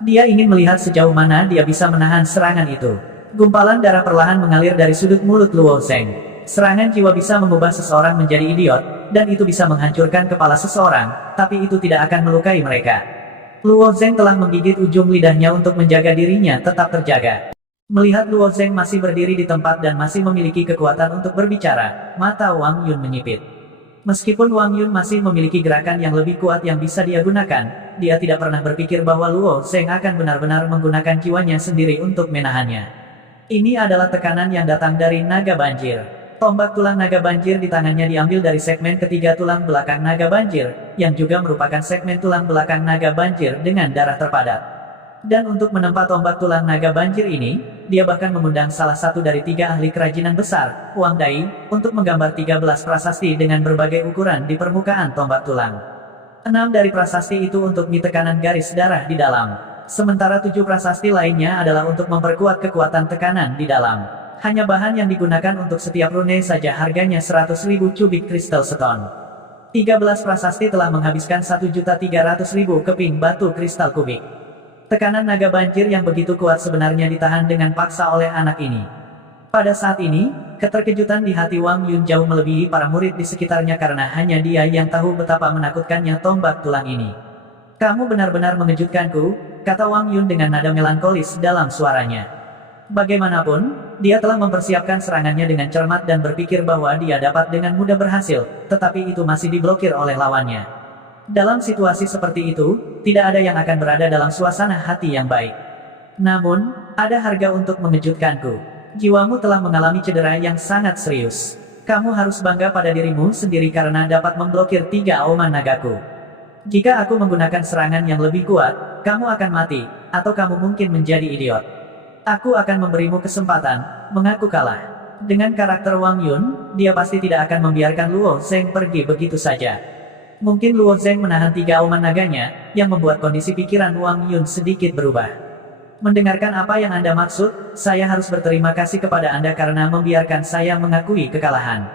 Dia ingin melihat sejauh mana dia bisa menahan serangan itu. Gumpalan darah perlahan mengalir dari sudut mulut Luo Zheng. Serangan jiwa bisa mengubah seseorang menjadi idiot, dan itu bisa menghancurkan kepala seseorang, tapi itu tidak akan melukai mereka. Luo Zheng telah menggigit ujung lidahnya untuk menjaga dirinya tetap terjaga. Melihat Luo Zheng masih berdiri di tempat dan masih memiliki kekuatan untuk berbicara, mata Wang Yun menyipit. Meskipun Wang Yun masih memiliki gerakan yang lebih kuat yang bisa dia gunakan, dia tidak pernah berpikir bahwa Luo Zheng akan benar-benar menggunakan jiwanya sendiri untuk menahannya. Ini adalah tekanan yang datang dari naga banjir. Tombak tulang naga banjir di tangannya diambil dari segmen ketiga tulang belakang naga banjir, yang juga merupakan segmen tulang belakang naga banjir dengan darah terpadat. Dan untuk menempa tombak tulang naga banjir ini, dia bahkan mengundang salah satu dari 3 ahli kerajinan besar, Wang Dai, untuk menggambar 13 prasasti dengan berbagai ukuran di permukaan tombak tulang. 6 dari prasasti itu untuk tekanan garis darah di dalam. Sementara 7 prasasti lainnya adalah untuk memperkuat kekuatan tekanan di dalam. Hanya bahan yang digunakan untuk setiap rune saja harganya 100.000 kubik kristal stone. 13 prasasti telah menghabiskan 1.300.000 keping batu kristal kubik. Tekanan naga banjir yang begitu kuat sebenarnya ditahan dengan paksa oleh anak ini. Pada saat ini, keterkejutan di hati Wang Yun jauh melebihi para murid di sekitarnya karena hanya dia yang tahu betapa menakutkannya tombak tulang ini. "Kamu benar-benar mengejutkanku," kata Wang Yun dengan nada melankolis dalam suaranya. Bagaimanapun, dia telah mempersiapkan serangannya dengan cermat dan berpikir bahwa dia dapat dengan mudah berhasil, tetapi itu masih diblokir oleh lawannya. Dalam situasi seperti itu, tidak ada yang akan berada dalam suasana hati yang baik. Namun, ada harga untuk mengejutkanku. Jiwamu telah mengalami cedera yang sangat serius. Kamu harus bangga pada dirimu sendiri karena dapat memblokir 3 auman nagaku. Jika aku menggunakan serangan yang lebih kuat, kamu akan mati, atau kamu mungkin menjadi idiot. Aku akan memberimu kesempatan, mengaku kalah. Dengan karakter Wang Yun, dia pasti tidak akan membiarkan Luo Zheng pergi begitu saja. Mungkin Luo Zheng menahan 3 auman naganya, yang membuat kondisi pikiran Wang Yun sedikit berubah. "Mendengarkan apa yang Anda maksud, saya harus berterima kasih kepada Anda karena membiarkan saya mengakui kekalahan,"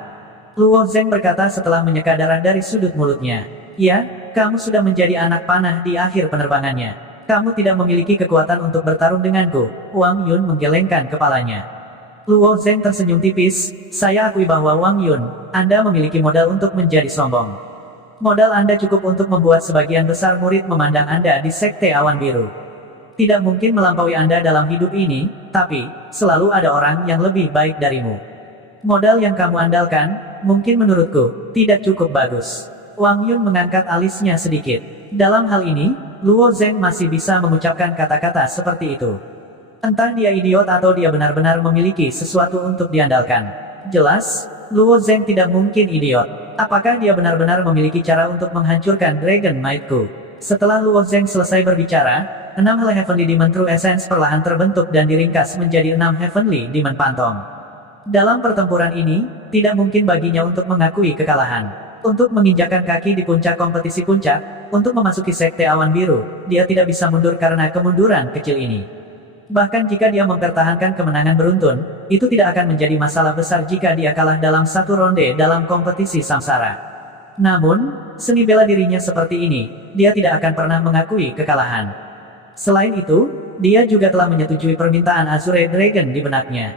Luo Zheng berkata setelah menyeka darah dari sudut mulutnya. "Ya, kamu sudah menjadi anak panah di akhir penerbangannya. Kamu tidak memiliki kekuatan untuk bertarung denganku." Wang Yun menggelengkan kepalanya. Luo Zheng tersenyum tipis, "Saya akui bahwa Wang Yun, Anda memiliki modal untuk menjadi sombong. Modal Anda cukup untuk membuat sebagian besar murid memandang Anda di Sekte Awan Biru. Tidak mungkin melampaui Anda dalam hidup ini, tapi selalu ada orang yang lebih baik darimu. Modal yang kamu andalkan, mungkin menurutku, tidak cukup bagus." Wang Yun mengangkat alisnya sedikit. Dalam hal ini, Luo Zheng masih bisa mengucapkan kata-kata seperti itu. Entah dia idiot atau dia benar-benar memiliki sesuatu untuk diandalkan. Jelas, Luo Zheng tidak mungkin idiot. Apakah dia benar-benar memiliki cara untuk menghancurkan Dragon Might-ku? Setelah Luo Zheng selesai berbicara, 6 Heavenly Demon True Essence perlahan terbentuk dan diringkas menjadi 6 Heavenly Demon Phantom. Dalam pertempuran ini, tidak mungkin baginya untuk mengakui kekalahan. Untuk menginjakan kaki di puncak kompetisi puncak, untuk memasuki Sekte Awan Biru, dia tidak bisa mundur karena kemunduran kecil ini. Bahkan jika dia mempertahankan kemenangan beruntun, itu tidak akan menjadi masalah besar jika dia kalah dalam satu ronde dalam kompetisi samsara. Namun, seni bela dirinya seperti ini, dia tidak akan pernah mengakui kekalahan. Selain itu, dia juga telah menyetujui permintaan Azure Dragon di benaknya.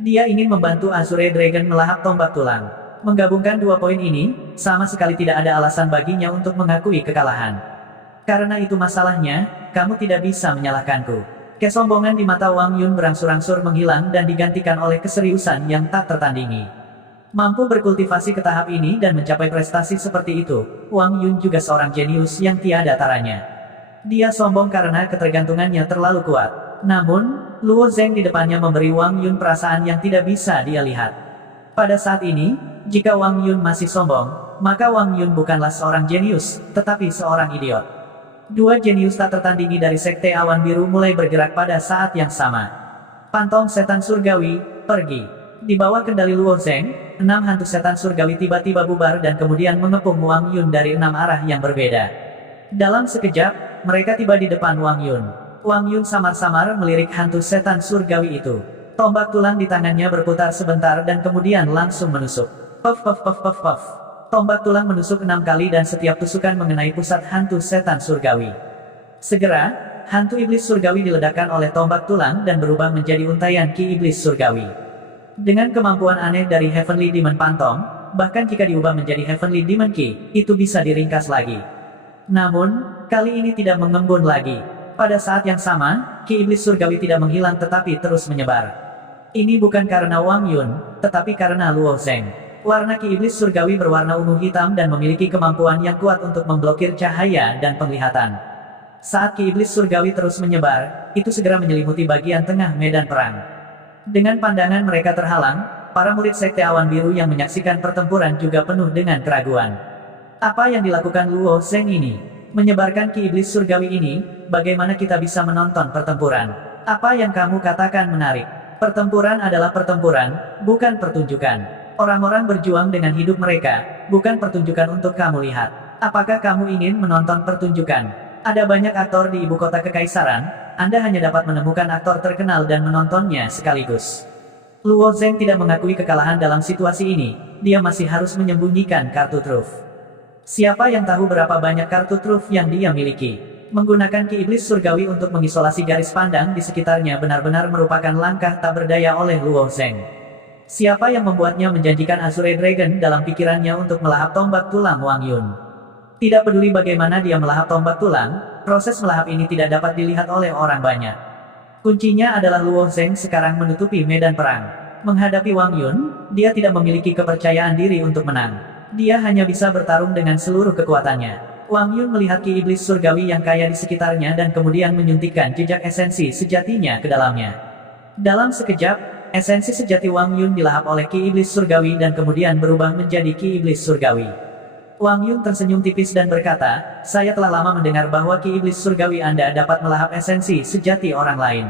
Dia ingin membantu Azure Dragon melahap tombak tulang. Menggabungkan 2 poin ini, sama sekali tidak ada alasan baginya untuk mengakui kekalahan. Karena itu masalahnya, kamu tidak bisa menyalahkanku. Kesombongan di mata Wang Yun berangsur-angsur menghilang dan digantikan oleh keseriusan yang tak tertandingi. Mampu berkultivasi ke tahap ini dan mencapai prestasi seperti itu, Wang Yun juga seorang jenius yang tiada taranya. Dia sombong karena ketergantungannya terlalu kuat. Namun, Luo Zheng di depannya memberi Wang Yun perasaan yang tidak bisa dia lihat. Pada saat ini, jika Wang Yun masih sombong, maka Wang Yun bukanlah seorang jenius, tetapi seorang idiot. 2 jenius tak tertandingi dari Sekte Awan Biru mulai bergerak pada saat yang sama. Phantom setan surgawi, pergi. Di bawah kendali Luo Zheng, 6 hantu setan surgawi tiba-tiba bubar dan kemudian mengepung Wang Yun dari 6 arah yang berbeda. Dalam sekejap, mereka tiba di depan Wang Yun. Wang Yun samar-samar melirik hantu setan surgawi itu. Tombak tulang di tangannya berputar sebentar dan kemudian langsung menusuk. Puff puff puff puff puff. Tombak tulang menusuk 6 kali dan setiap tusukan mengenai pusat hantu setan surgawi. Segera, hantu iblis surgawi diledakkan oleh tombak tulang dan berubah menjadi untaian ki iblis surgawi. Dengan kemampuan aneh dari Heavenly Demon Phantom, bahkan jika diubah menjadi Heavenly Demon Ki, itu bisa diringkas lagi. Namun, kali ini tidak mengembun lagi. Pada saat yang sama, ki iblis surgawi tidak menghilang tetapi terus menyebar. Ini bukan karena Wang Yun, tetapi karena Luo Zeng. Warna ki iblis surgawi berwarna ungu hitam dan memiliki kemampuan yang kuat untuk memblokir cahaya dan penglihatan. Saat ki iblis surgawi terus menyebar, itu segera menyelimuti bagian tengah medan perang. Dengan pandangan mereka terhalang, para murid Sekte Awan Biru yang menyaksikan pertempuran juga penuh dengan keraguan. Apa yang dilakukan Luo Zeng ini? Menyebarkan ki iblis surgawi ini, bagaimana kita bisa menonton pertempuran? Apa yang kamu katakan menarik? Pertempuran adalah pertempuran, bukan pertunjukan. Orang-orang berjuang dengan hidup mereka, bukan pertunjukan untuk kamu lihat. Apakah kamu ingin menonton pertunjukan? Ada banyak aktor di ibu kota kekaisaran, Anda hanya dapat menemukan aktor terkenal dan menontonnya sekaligus. Luo Zeng tidak mengakui kekalahan dalam situasi ini, dia masih harus menyembunyikan kartu truf. Siapa yang tahu berapa banyak kartu truf yang dia miliki? Menggunakan ki iblis surgawi untuk mengisolasi garis pandang di sekitarnya benar-benar merupakan langkah tak berdaya oleh Luo Zeng. Siapa yang membuatnya menjanjikan Azure Dragon dalam pikirannya untuk melahap tombak tulang Wang Yun? Tidak peduli bagaimana dia melahap tombak tulang, proses melahap ini tidak dapat dilihat oleh orang banyak. Kuncinya adalah Luo Zeng sekarang menutupi medan perang. Menghadapi Wang Yun, dia tidak memiliki kepercayaan diri untuk menang. Dia hanya bisa bertarung dengan seluruh kekuatannya. Wang Yun melihat ki iblis surgawi yang kaya di sekitarnya dan kemudian menyuntikkan jejak esensi sejatinya ke dalamnya. Dalam sekejap, esensi sejati Wang Yun dilahap oleh ki iblis surgawi dan kemudian berubah menjadi ki iblis surgawi. Wang Yun tersenyum tipis dan berkata, saya telah lama mendengar bahwa ki iblis surgawi Anda dapat melahap esensi sejati orang lain.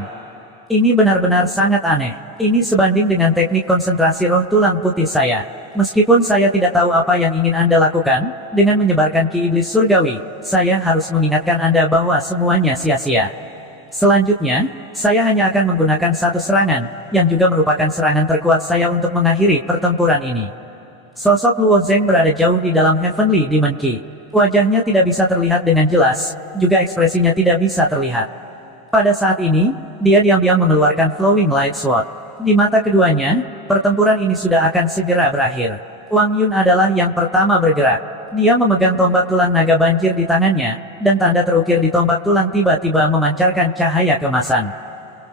Ini benar-benar sangat aneh. Ini sebanding dengan teknik konsentrasi roh tulang putih saya. Meskipun saya tidak tahu apa yang ingin Anda lakukan, dengan menyebarkan ki iblis surgawi, saya harus mengingatkan Anda bahwa semuanya sia-sia. Selanjutnya, saya hanya akan menggunakan satu serangan, yang juga merupakan serangan terkuat saya untuk mengakhiri pertempuran ini. Sosok Luo Zeng berada jauh di dalam Heavenly Demon Ki. Wajahnya tidak bisa terlihat dengan jelas, juga ekspresinya tidak bisa terlihat. Pada saat ini, dia diam-diam mengeluarkan Flowing Light Sword. Di mata keduanya, pertempuran ini sudah akan segera berakhir. Wang Yun adalah yang pertama bergerak. Dia memegang tombak tulang naga banjir di tangannya, dan tanda terukir di tombak tulang tiba-tiba memancarkan cahaya kemasan.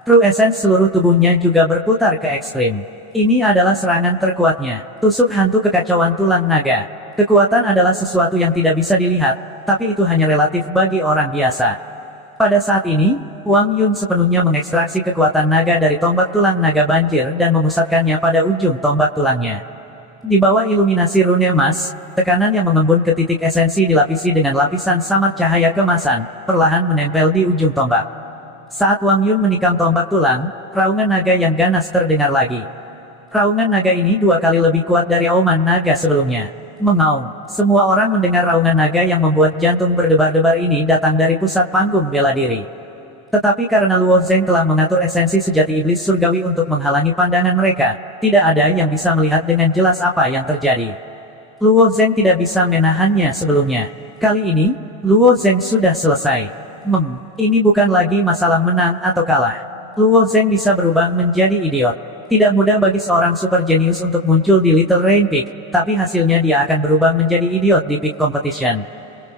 True Essence seluruh tubuhnya juga berputar ke ekstrim. Ini adalah serangan terkuatnya. Tusuk hantu kekacauan tulang naga. Kekuatan adalah sesuatu yang tidak bisa dilihat, tapi itu hanya relatif bagi orang biasa. Pada saat ini, Wang Yun sepenuhnya mengekstraksi kekuatan naga dari tombak tulang naga banjir dan memusatkannya pada ujung tombak tulangnya. Di bawah iluminasi rune emas, tekanan yang mengembun ke titik esensi dilapisi dengan lapisan samar cahaya kemasan, perlahan menempel di ujung tombak. Saat Wang Yun menikam tombak tulang, raungan naga yang ganas terdengar lagi. Raungan naga ini 2 kali lebih kuat dari auman naga sebelumnya. Mengaum. Semua orang mendengar raungan naga yang membuat jantung berdebar-debar ini datang dari pusat panggung bela diri. Tetapi karena Luo Zeng telah mengatur esensi sejati iblis surgawi untuk menghalangi pandangan mereka, tidak ada yang bisa melihat dengan jelas apa yang terjadi. Luo Zeng tidak bisa menahannya sebelumnya. Kali ini, Luo Zeng sudah selesai. Ini bukan lagi masalah menang atau kalah. Luo Zeng bisa berubah menjadi idiot. Tidak mudah bagi seorang super jenius untuk muncul di Little Rain Peak, tapi hasilnya dia akan berubah menjadi idiot di Peak Competition.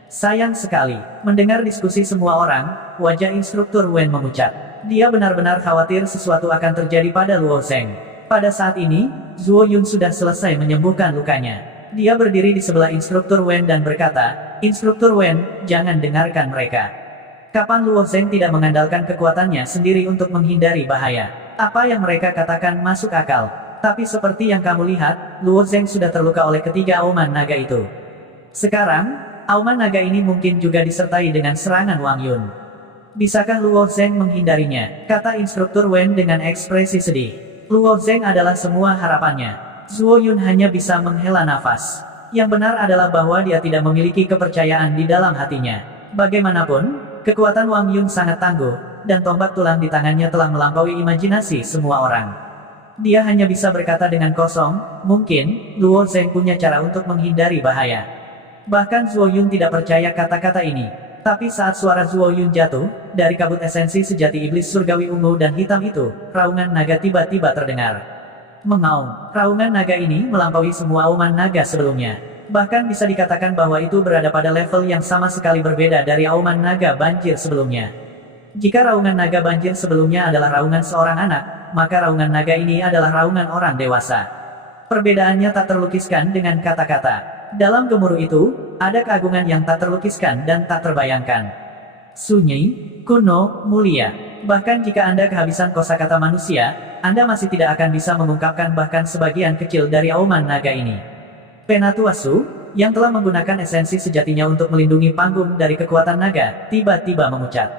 Sayang sekali, mendengar diskusi semua orang, wajah instruktur Wen memucat. Dia benar-benar khawatir sesuatu akan terjadi pada Luo Zeng. Pada saat ini, Zuo Yun sudah selesai menyembuhkan lukanya. Dia berdiri di sebelah instruktur Wen dan berkata, Instruktur Wen, jangan dengarkan mereka. Kapan Luo Zeng tidak mengandalkan kekuatannya sendiri untuk menghindari bahaya? Apa yang mereka katakan masuk akal. Tapi seperti yang kamu lihat, Luo Zeng sudah terluka oleh ketiga auman naga itu. Sekarang, auman naga ini mungkin juga disertai dengan serangan Wang Yun. Bisakah Luo Zeng menghindarinya? Kata instruktur Wen dengan ekspresi sedih. Luo Zeng adalah semua harapannya. Zuo Yun hanya bisa menghela nafas. Yang benar adalah bahwa dia tidak memiliki kepercayaan di dalam hatinya. Bagaimanapun, kekuatan Wang Yun sangat tangguh, dan tombak tulang di tangannya telah melampaui imajinasi semua orang. Dia hanya bisa berkata dengan kosong, mungkin, Luo Zeng punya cara untuk menghindari bahaya. Bahkan Zuo Yun tidak percaya kata-kata ini. Tapi saat suara Zuo Yun jatuh, dari kabut esensi sejati iblis surgawi ungu dan hitam itu, raungan naga tiba-tiba terdengar. Mengaum, raungan naga ini melampaui semua auman naga sebelumnya. Bahkan bisa dikatakan bahwa itu berada pada level yang sama sekali berbeda dari auman naga banjir sebelumnya. Jika raungan naga banjir sebelumnya adalah raungan seorang anak, maka raungan naga ini adalah raungan orang dewasa. Perbedaannya tak terlukiskan dengan kata-kata. Dalam gemuruh itu, ada keagungan yang tak terlukiskan dan tak terbayangkan. Sunyi, kuno, mulia. Bahkan jika Anda kehabisan kosakata manusia, Anda masih tidak akan bisa mengungkapkan bahkan sebagian kecil dari auman naga ini. Penatuasu, yang telah menggunakan esensi sejatinya untuk melindungi panggung dari kekuatan naga, tiba-tiba memucat.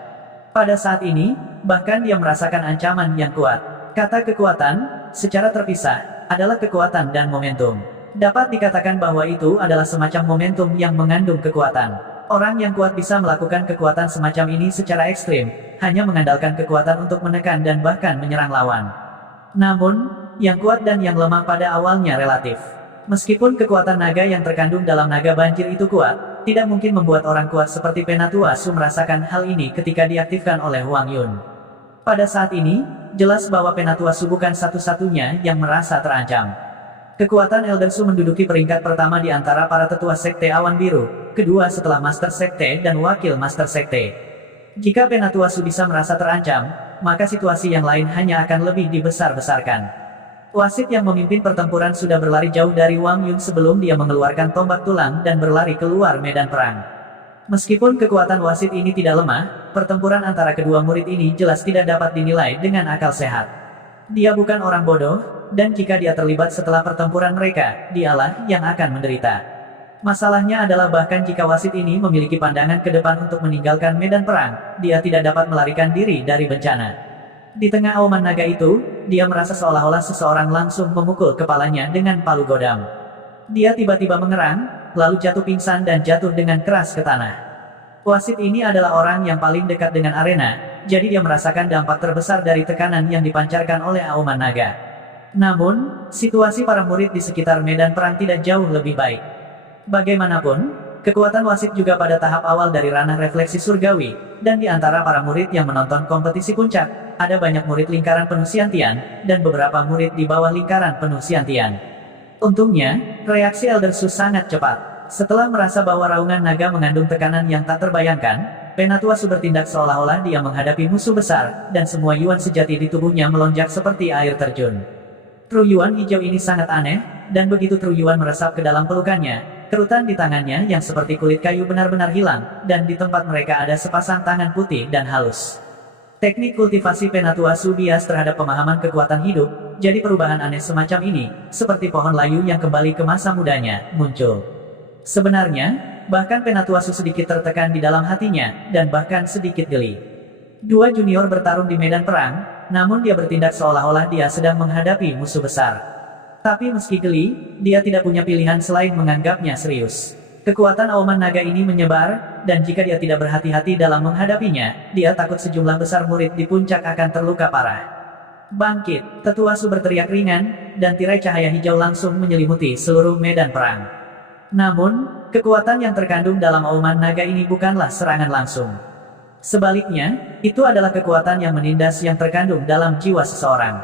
Pada saat ini, bahkan dia merasakan ancaman yang kuat. Kata kekuatan, secara terpisah, adalah kekuatan dan momentum. Dapat dikatakan bahwa itu adalah semacam momentum yang mengandung kekuatan. Orang yang kuat bisa melakukan kekuatan semacam ini secara ekstrim, hanya mengandalkan kekuatan untuk menekan dan bahkan menyerang lawan. Namun, yang kuat dan yang lemah pada awalnya relatif. Meskipun kekuatan naga yang terkandung dalam naga banjir itu kuat, tidak mungkin membuat orang kuat seperti Penatuasu merasakan hal ini ketika diaktifkan oleh Wang Yun. Pada saat ini, jelas bahwa Penatuasu bukan satu-satunya yang merasa terancam. Kekuatan Elder Su menduduki peringkat pertama di antara para tetua Sekte Awan Biru, kedua setelah Master Sekte dan Wakil Master Sekte. Jika Penatuasu bisa merasa terancam, maka situasi yang lain hanya akan lebih dibesar-besarkan. Wasit yang memimpin pertempuran sudah berlari jauh dari Wang Yun sebelum dia mengeluarkan tombak tulang dan berlari keluar medan perang. Meskipun kekuatan wasit ini tidak lemah, pertempuran antara kedua murid ini jelas tidak dapat dinilai dengan akal sehat. Dia bukan orang bodoh, dan jika dia terlibat setelah pertempuran mereka, dialah yang akan menderita. Masalahnya adalah bahkan jika wasit ini memiliki pandangan ke depan untuk meninggalkan medan perang, dia tidak dapat melarikan diri dari bencana. Di tengah auman naga itu, dia merasa seolah-olah seseorang langsung memukul kepalanya dengan palu godam. Dia tiba-tiba mengerang, lalu jatuh pingsan dan jatuh dengan keras ke tanah. Wasit ini adalah orang yang paling dekat dengan arena, jadi dia merasakan dampak terbesar dari tekanan yang dipancarkan oleh auman naga. Namun, situasi para murid di sekitar medan perang tidak jauh lebih baik. Bagaimanapun, kekuatan wasit juga pada tahap awal dari ranah refleksi surgawi, dan di antara para murid yang menonton kompetisi puncak, ada banyak murid lingkaran penuh Siantian, dan beberapa murid di bawah lingkaran penuh Siantian. Untungnya, reaksi Elder Su sangat cepat. Setelah merasa bahwa raungan naga mengandung tekanan yang tak terbayangkan, Penatuasu bertindak seolah-olah dia menghadapi musuh besar, dan semua yuan sejati di tubuhnya melonjak seperti air terjun. Truyuan hijau ini sangat aneh, dan begitu Truyuan meresap ke dalam pelukannya, kerutan di tangannya yang seperti kulit kayu benar-benar hilang, dan di tempat mereka ada sepasang tangan putih dan halus. Teknik kultivasi Penatuasu bias terhadap pemahaman kekuatan hidup, jadi perubahan aneh semacam ini, seperti pohon layu yang kembali ke masa mudanya, muncul. Sebenarnya, bahkan Penatuasu sedikit tertekan di dalam hatinya, dan bahkan sedikit geli. Dua junior bertarung di medan perang, namun dia bertindak seolah-olah dia sedang menghadapi musuh besar. Tapi meski geli, dia tidak punya pilihan selain menganggapnya serius. Kekuatan auman naga ini menyebar, dan jika dia tidak berhati-hati dalam menghadapinya, dia takut sejumlah besar murid di puncak akan terluka parah. Bangkit, Tetuasu berteriak ringan, dan tirai cahaya hijau langsung menyelimuti seluruh medan perang. Namun, kekuatan yang terkandung dalam auman naga ini bukanlah serangan langsung. Sebaliknya, itu adalah kekuatan yang menindas yang terkandung dalam jiwa seseorang.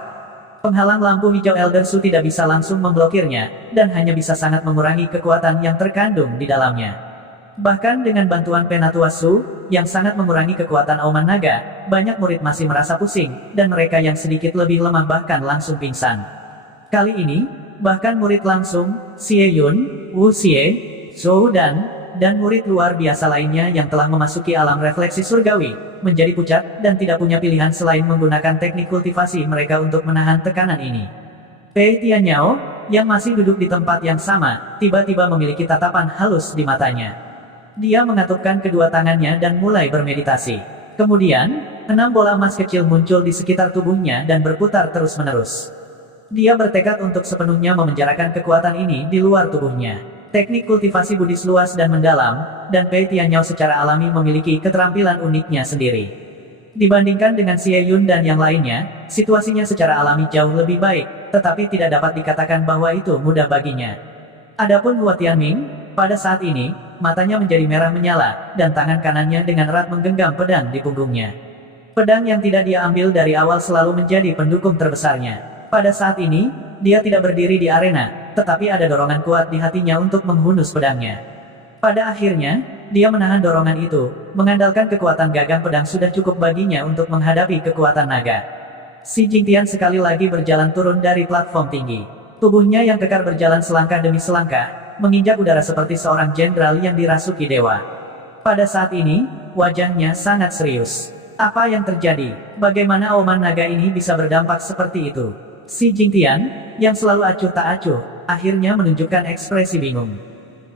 Penghalang lampu hijau Elder Su tidak bisa langsung memblokirnya, dan hanya bisa sangat mengurangi kekuatan yang terkandung di dalamnya. Bahkan dengan bantuan Penatuasu, yang sangat mengurangi kekuatan auman naga, banyak murid masih merasa pusing, dan mereka yang sedikit lebih lemah bahkan langsung pingsan. Kali ini, bahkan murid langsung, Xie Yun, Wu Xie, Zhou dan murid luar biasa lainnya yang telah memasuki alam refleksi surgawi, menjadi pucat, dan tidak punya pilihan selain menggunakan teknik kultivasi mereka untuk menahan tekanan ini. Pei Tianyao, yang masih duduk di tempat yang sama, tiba-tiba memiliki tatapan halus di matanya. Dia mengatupkan kedua tangannya dan mulai bermeditasi. Kemudian, 6 bola emas kecil muncul di sekitar tubuhnya dan berputar terus-menerus. Dia bertekad untuk sepenuhnya memenjarakan kekuatan ini di luar tubuhnya. Teknik kultivasi Buddhis luas dan mendalam, dan Pei Tianyao secara alami memiliki keterampilan uniknya sendiri. Dibandingkan dengan Xie Yun dan yang lainnya, situasinya secara alami jauh lebih baik, tetapi tidak dapat dikatakan bahwa itu mudah baginya. Adapun Hua Tianming, pada saat ini, matanya menjadi merah menyala, dan tangan kanannya dengan erat menggenggam pedang di punggungnya. Pedang yang tidak dia ambil dari awal selalu menjadi pendukung terbesarnya. Pada saat ini, dia tidak berdiri di arena, tetapi ada dorongan kuat di hatinya untuk menghunus pedangnya. Pada akhirnya, dia menahan dorongan itu, mengandalkan kekuatan gagang pedang sudah cukup baginya untuk menghadapi kekuatan naga. Si Jingtian sekali lagi berjalan turun dari platform tinggi. Tubuhnya yang kekar berjalan selangkah demi selangkah, menginjak udara seperti seorang jenderal yang dirasuki dewa. Pada saat ini, wajahnya sangat serius. Apa yang terjadi? Bagaimana auman naga ini bisa berdampak seperti itu? Si Jingtian, yang selalu acuh tak acuh, akhirnya menunjukkan ekspresi bingung.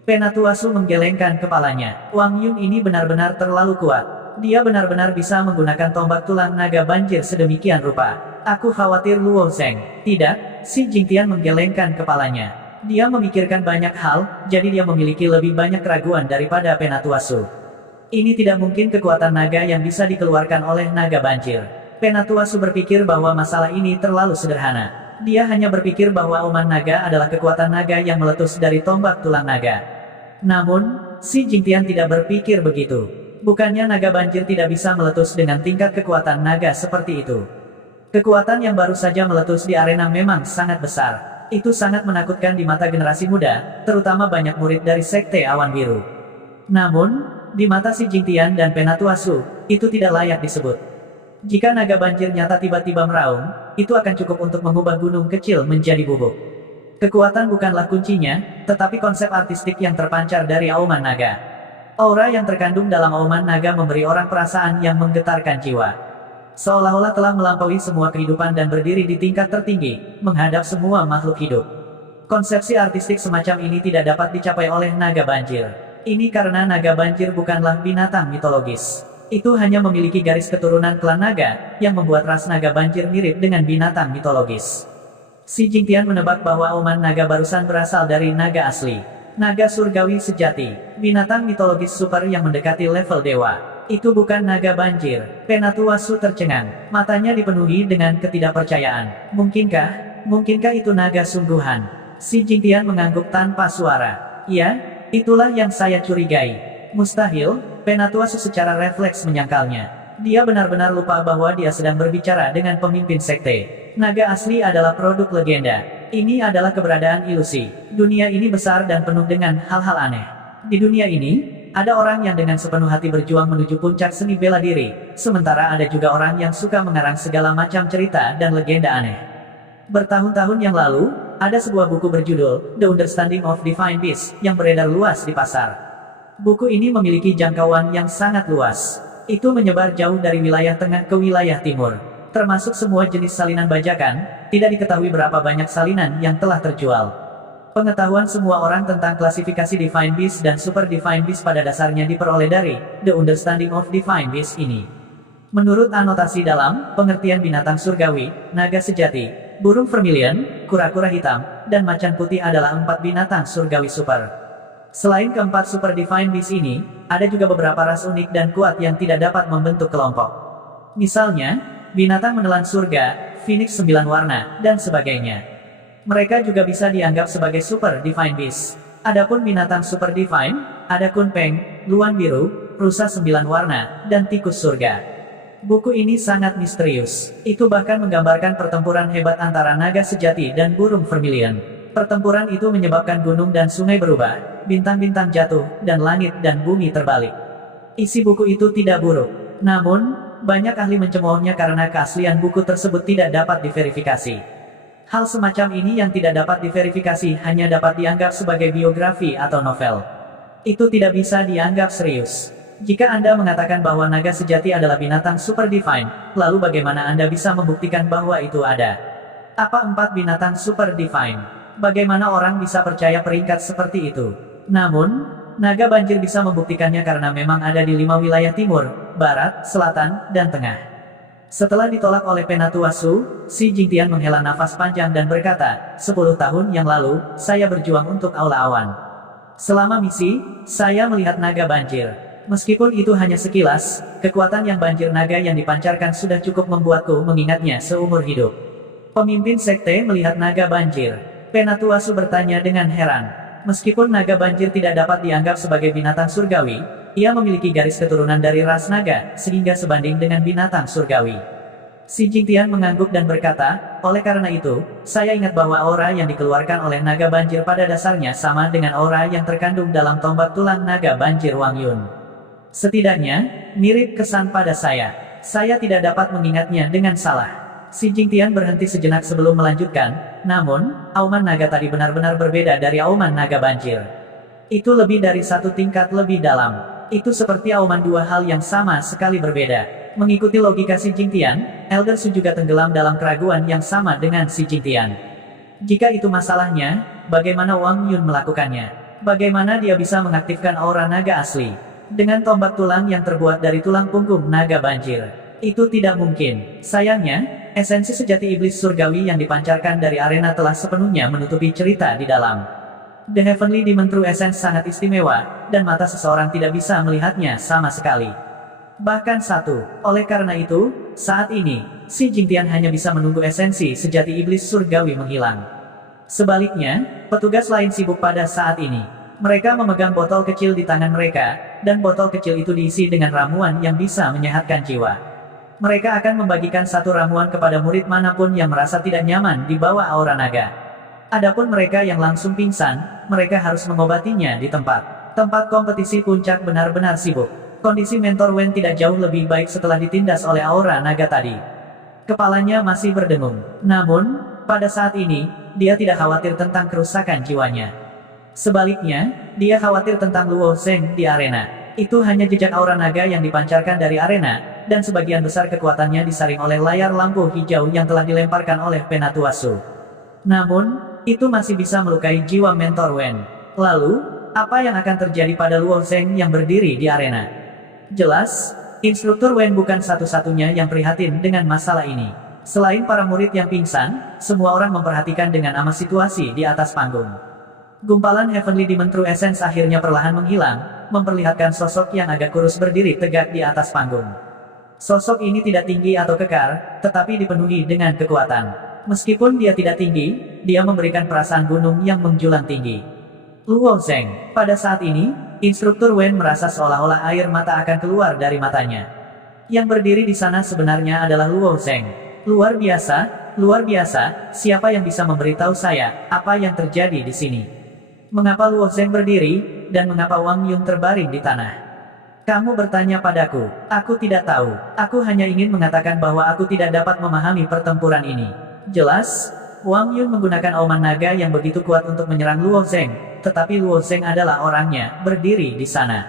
Penatuasu menggelengkan kepalanya. Wang Yun ini benar-benar terlalu kuat. Dia benar-benar bisa menggunakan tombak tulang naga banjir sedemikian rupa. Aku khawatir Luo Zheng. Tidak, si Jingtian menggelengkan kepalanya. Dia memikirkan banyak hal, jadi dia memiliki lebih banyak keraguan daripada Penatuasu. Ini tidak mungkin kekuatan naga yang bisa dikeluarkan oleh naga banjir. Penatuasu berpikir bahwa masalah ini terlalu sederhana. Dia hanya berpikir bahwa auman naga adalah kekuatan naga yang meletus dari tombak tulang naga. Namun, si Jingtian tidak berpikir begitu. Bukannya naga banjir tidak bisa meletus dengan tingkat kekuatan naga seperti itu. Kekuatan yang baru saja meletus di arena memang sangat besar. Itu sangat menakutkan di mata generasi muda, terutama banyak murid dari Sekte Awan Biru. Namun, di mata si Jingtian dan Penatuasu, itu tidak layak disebut. Jika naga banjir nyata tiba-tiba meraung, itu akan cukup untuk mengubah gunung kecil menjadi bubuk. Kekuatan bukanlah kuncinya, tetapi konsep artistik yang terpancar dari auman naga. Aura yang terkandung dalam auman naga memberi orang perasaan yang menggetarkan jiwa. Seolah-olah telah melampaui semua kehidupan dan berdiri di tingkat tertinggi, menghadap semua makhluk hidup. Konsepsi artistik semacam ini tidak dapat dicapai oleh naga banjir. Ini karena naga banjir bukanlah binatang mitologis. Itu hanya memiliki garis keturunan klan naga, yang membuat ras naga banjir mirip dengan binatang mitologis. Si Jingtian menebak bahwa auman naga barusan berasal dari naga asli. Naga surgawi sejati, binatang mitologis super yang mendekati level dewa. Itu bukan naga banjir. Penatuasu tercengang, matanya dipenuhi dengan ketidakpercayaan. Mungkinkah itu naga sungguhan? Si Jingtian mengangguk tanpa suara. Ya, itulah yang saya curigai. Mustahil, Penatuasu secara refleks menyangkalnya. Dia benar-benar lupa bahwa dia sedang berbicara dengan pemimpin sekte. Naga asli adalah produk legenda. Ini adalah keberadaan ilusi. Dunia ini besar dan penuh dengan hal-hal aneh. Di dunia ini, ada orang yang dengan sepenuh hati berjuang menuju puncak seni bela diri, sementara ada juga orang yang suka mengarang segala macam cerita dan legenda aneh. Bertahun-tahun yang lalu, ada sebuah buku berjudul The Understanding of Divine Beasts yang beredar luas di pasar. Buku ini memiliki jangkauan yang sangat luas. Itu menyebar jauh dari wilayah tengah ke wilayah timur. Termasuk semua jenis salinan bajakan, tidak diketahui berapa banyak salinan yang telah terjual. Pengetahuan semua orang tentang klasifikasi Divine Beast dan Super Divine Beast pada dasarnya diperoleh dari The Understanding of Divine Beast ini. Menurut anotasi dalam, pengertian binatang surgawi, naga sejati, burung vermilion, kura-kura hitam, dan macan putih adalah 4 binatang surgawi super. Selain keempat Super Divine Beast ini, ada juga beberapa ras unik dan kuat yang tidak dapat membentuk kelompok. Misalnya, binatang menelan surga, Phoenix 9 warna, dan sebagainya. Mereka juga bisa dianggap sebagai Super Divine Beast. Adapun binatang Super Divine, ada Kunpeng, Luan Biru, rusa 9 warna, dan tikus surga. Buku ini sangat misterius. Itu bahkan menggambarkan pertempuran hebat antara naga sejati dan burung vermilion. Pertempuran itu menyebabkan gunung dan sungai berubah, bintang-bintang jatuh, dan langit dan bumi terbalik. Isi buku itu tidak buruk. Namun, banyak ahli mencemoohnya karena keaslian buku tersebut tidak dapat diverifikasi. Hal semacam ini yang tidak dapat diverifikasi hanya dapat dianggap sebagai biografi atau novel. Itu tidak bisa dianggap serius. Jika Anda mengatakan bahwa naga sejati adalah binatang super divine, lalu bagaimana Anda bisa membuktikan bahwa itu ada? Apa 4 binatang super divine? Bagaimana orang bisa percaya peringkat seperti itu? Namun, naga banjir bisa membuktikannya karena memang ada di 5 wilayah timur, barat, selatan, dan tengah. Setelah ditolak oleh Penatuasu, si Jingtian menghela nafas panjang dan berkata, 10 tahun yang lalu, saya berjuang untuk Aula Awan. Selama misi, saya melihat naga banjir. Meskipun itu hanya sekilas, kekuatan yang banjir naga yang dipancarkan sudah cukup membuatku mengingatnya seumur hidup. Pemimpin sekte melihat naga banjir. Penatuasu bertanya dengan heran. Meskipun naga banjir tidak dapat dianggap sebagai binatang surgawi, ia memiliki garis keturunan dari ras naga, sehingga sebanding dengan binatang surgawi. Si Jingtian mengangguk dan berkata, oleh karena itu, saya ingat bahwa aura yang dikeluarkan oleh naga banjir pada dasarnya sama dengan aura yang terkandung dalam tombak tulang naga banjir Wang Yun. Setidaknya, mirip kesan pada saya. Saya tidak dapat mengingatnya dengan salah. Si Jingtian berhenti sejenak sebelum melanjutkan, namun, auman naga tadi benar-benar berbeda dari auman naga banjir. Itu lebih dari satu tingkat lebih dalam. Itu seperti auman dua hal yang sama sekali berbeda. Mengikuti logika si Jingtian, Elder Su juga tenggelam dalam keraguan yang sama dengan si Jingtian. Jika itu masalahnya, bagaimana Wang Yun melakukannya? Bagaimana dia bisa mengaktifkan aura naga asli? Dengan tombak tulang yang terbuat dari tulang punggung naga banjir. Itu tidak mungkin. Sayangnya, esensi sejati iblis surgawi yang dipancarkan dari arena telah sepenuhnya menutupi cerita di dalam. The Heavenly Demon True Essence sangat istimewa, dan mata seseorang tidak bisa melihatnya sama sekali. Bahkan satu. Oleh karena itu, saat ini, si Jingtian hanya bisa menunggu esensi sejati iblis surgawi menghilang. Sebaliknya, petugas lain sibuk pada saat ini. Mereka memegang botol kecil di tangan mereka, dan botol kecil itu diisi dengan ramuan yang bisa menyehatkan jiwa. Mereka akan membagikan satu ramuan kepada murid manapun yang merasa tidak nyaman di bawah aura naga. Adapun mereka yang langsung pingsan, mereka harus mengobatinya di tempat. Tempat kompetisi puncak benar-benar sibuk. Kondisi mentor Wen tidak jauh lebih baik setelah ditindas oleh aura naga tadi. Kepalanya masih berdengung. Namun, pada saat ini, dia tidak khawatir tentang kerusakan jiwanya. Sebaliknya, dia khawatir tentang Luo Zheng di arena. Itu hanya jejak aura naga yang dipancarkan dari arena, dan sebagian besar kekuatannya disaring oleh layar lampu hijau yang telah dilemparkan oleh Penatua Su. Namun, itu masih bisa melukai jiwa mentor Wen. Lalu, apa yang akan terjadi pada Luo Zheng yang berdiri di arena? Jelas, instruktur Wen bukan satu-satunya yang prihatin dengan masalah ini. Selain para murid yang pingsan, semua orang memperhatikan dengan amat situasi di atas panggung. Gumpalan Heavenly Demon True Essence akhirnya perlahan menghilang, memperlihatkan sosok yang agak kurus berdiri tegak di atas panggung. Sosok ini tidak tinggi atau kekar, tetapi dipenuhi dengan kekuatan. Meskipun dia tidak tinggi, dia memberikan perasaan gunung yang menjulang tinggi. Luo Zheng. Pada saat ini, instruktur Wen merasa seolah-olah air mata akan keluar dari matanya. Yang berdiri di sana sebenarnya adalah Luo Zheng. Luar biasa, siapa yang bisa memberitahu saya, apa yang terjadi di sini? Mengapa Luo Zheng berdiri, dan mengapa Wang Yun terbaring di tanah? Kamu bertanya padaku, aku tidak tahu. Aku hanya ingin mengatakan bahwa aku tidak dapat memahami pertempuran ini. Jelas, Wang Yun menggunakan auman naga yang begitu kuat untuk menyerang Luo Zheng, tetapi Luo Zheng adalah orangnya, berdiri di sana.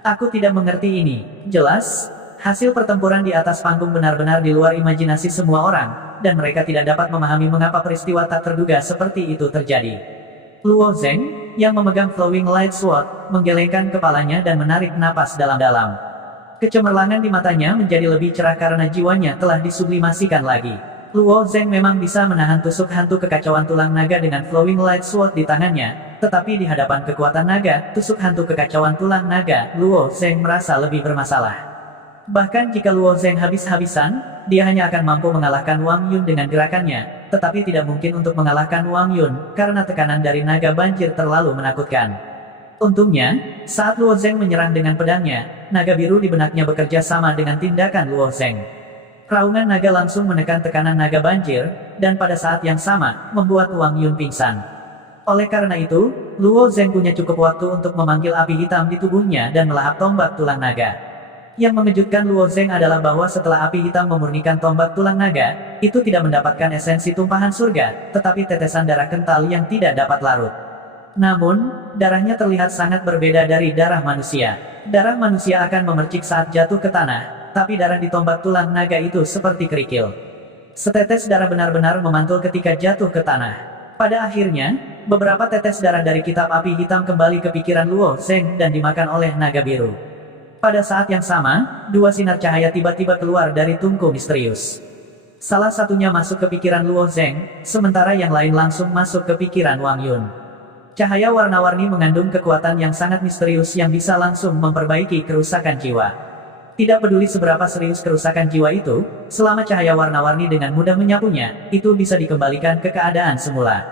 Aku tidak mengerti ini. Jelas, hasil pertempuran di atas panggung benar-benar di luar imajinasi semua orang, dan mereka tidak dapat memahami mengapa peristiwa tak terduga seperti itu terjadi. Luo Zheng, yang memegang Flowing Light Sword, menggelengkan kepalanya dan menarik napas dalam-dalam. Kecemerlangan di matanya menjadi lebih cerah karena jiwanya telah disublimasikan lagi. Luo Zheng memang bisa menahan tusuk hantu kekacauan tulang naga dengan Flowing Light Sword di tangannya, tetapi di hadapan kekuatan naga, tusuk hantu kekacauan tulang naga, Luo Zheng merasa lebih bermasalah. Bahkan jika Luo Zheng habis-habisan, dia hanya akan mampu mengalahkan Wang Yun dengan gerakannya, tetapi tidak mungkin untuk mengalahkan Wang Yun, karena tekanan dari naga banjir terlalu menakutkan. Untungnya, saat Luo Zheng menyerang dengan pedangnya, naga biru di benaknya bekerja sama dengan tindakan Luo Zheng. Raungan naga langsung menekan tekanan naga banjir, dan pada saat yang sama, membuat Wang Yun pingsan. Oleh karena itu, Luo Zheng punya cukup waktu untuk memanggil api hitam di tubuhnya dan melahap tombak tulang naga. Yang mengejutkan Luo Zheng adalah bahwa setelah api hitam memurnikan tombak tulang naga, itu tidak mendapatkan esensi tumpahan surga, tetapi tetesan darah kental yang tidak dapat larut. Namun, darahnya terlihat sangat berbeda dari darah manusia. Darah manusia akan memercik saat jatuh ke tanah, tapi darah di tombak tulang naga itu seperti kerikil. Setetes darah benar-benar memantul ketika jatuh ke tanah. Pada akhirnya, beberapa tetes darah dari kitab api hitam kembali ke pikiran Luo Zheng dan dimakan oleh naga biru. Pada saat yang sama, dua sinar cahaya tiba-tiba keluar dari tungku misterius. Salah satunya masuk ke pikiran Luo Zheng, sementara yang lain langsung masuk ke pikiran Wang Yun. Cahaya warna-warni mengandung kekuatan yang sangat misterius yang bisa langsung memperbaiki kerusakan jiwa. Tidak peduli seberapa serius kerusakan jiwa itu, selama cahaya warna-warni dengan mudah menyapunya, itu bisa dikembalikan ke keadaan semula.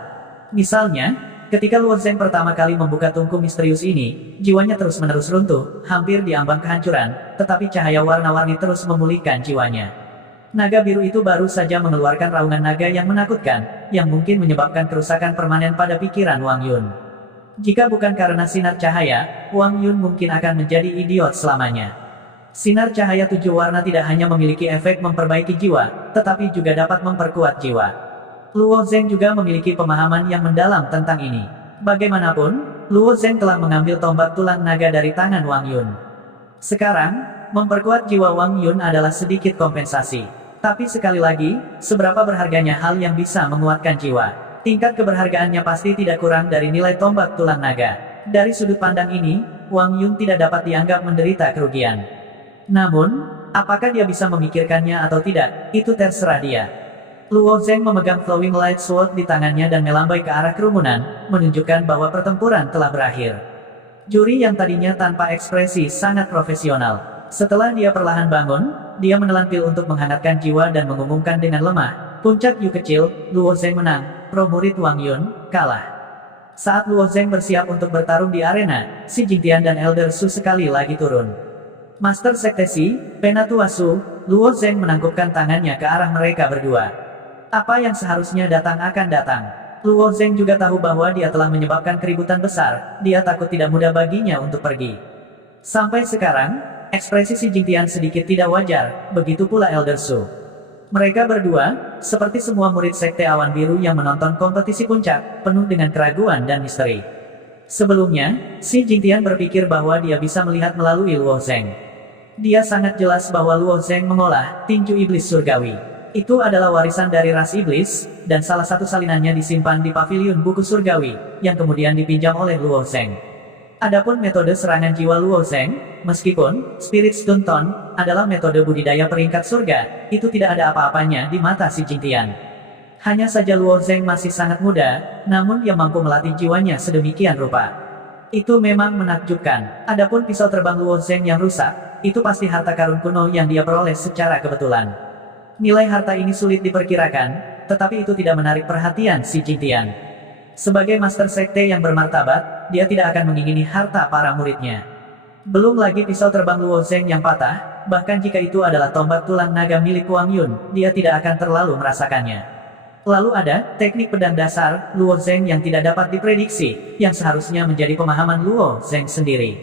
Misalnya, ketika Luo Zeng pertama kali membuka tungku misterius ini, jiwanya terus-menerus runtuh, hampir diambang kehancuran, tetapi cahaya warna-warni terus memulihkan jiwanya. Naga biru itu baru saja mengeluarkan raungan naga yang menakutkan, yang mungkin menyebabkan kerusakan permanen pada pikiran Wang Yun. Jika bukan karena sinar cahaya, Wang Yun mungkin akan menjadi idiot selamanya. Sinar cahaya 7 warna tidak hanya memiliki efek memperbaiki jiwa, tetapi juga dapat memperkuat jiwa. Luo Zeng juga memiliki pemahaman yang mendalam tentang ini. Bagaimanapun, Luo Zeng telah mengambil tombak tulang naga dari tangan Wang Yun. Sekarang, memperkuat jiwa Wang Yun adalah sedikit kompensasi. Tapi sekali lagi, seberapa berharganya hal yang bisa menguatkan jiwa? Tingkat keberhargaannya pasti tidak kurang dari nilai tombak tulang naga. Dari sudut pandang ini, Wang Yun tidak dapat dianggap menderita kerugian. Namun, apakah dia bisa memikirkannya atau tidak, itu terserah dia. Luo Zeng memegang Flowing Light Sword di tangannya dan melambai ke arah kerumunan, menunjukkan bahwa pertempuran telah berakhir. Juri yang tadinya tanpa ekspresi sangat profesional. Setelah dia perlahan bangun, dia menelan pil untuk menghangatkan jiwa dan mengumumkan dengan lemah, "Puncak Yu kecil, Luo Zeng menang, pro murid Wang Yun, kalah." Saat Luo Zeng bersiap untuk bertarung di arena, Si Jingtian dan Elder Su sekali lagi turun. Master Sekte Si, Penatua Su, Luo Zeng menangkupkan tangannya ke arah mereka berdua. Apa yang seharusnya datang akan datang. Luo Zeng juga tahu bahwa dia telah menyebabkan keributan besar, dia takut tidak mudah baginya untuk pergi. Sampai sekarang, ekspresi Si Jingtian sedikit tidak wajar, begitu pula Elder Su. Mereka berdua, seperti semua murid Sekte Awan Biru yang menonton kompetisi puncak, penuh dengan keraguan dan misteri. Sebelumnya, Si Jingtian berpikir bahwa dia bisa melihat melalui Luo Zeng. Dia sangat jelas bahwa Luo Zeng mengolah tinju iblis surgawi. Itu adalah warisan dari ras iblis, dan salah satu salinannya disimpan di paviliun buku surgawi, yang kemudian dipinjam oleh Luo Zeng. Adapun metode serangan jiwa Luo Zeng, meskipun Spirit Stone Tone adalah metode budidaya peringkat surga, itu tidak ada apa-apanya di mata Si Jingtian. Hanya saja Luo Zeng masih sangat muda, namun dia mampu melatih jiwanya sedemikian rupa. Itu memang menakjubkan. Adapun pisau terbang Luo Zeng yang rusak, itu pasti harta karun kuno yang dia peroleh secara kebetulan. Nilai harta ini sulit diperkirakan, tetapi itu tidak menarik perhatian Si Jingtian. Sebagai Master Sekte yang bermartabat, dia tidak akan mengingini harta para muridnya. Belum lagi pisau terbang Luo Zeng yang patah, bahkan jika itu adalah tombak tulang naga milik Wang Yun, dia tidak akan terlalu merasakannya. Lalu ada teknik pedang dasar Luo Zeng yang tidak dapat diprediksi, yang seharusnya menjadi pemahaman Luo Zeng sendiri.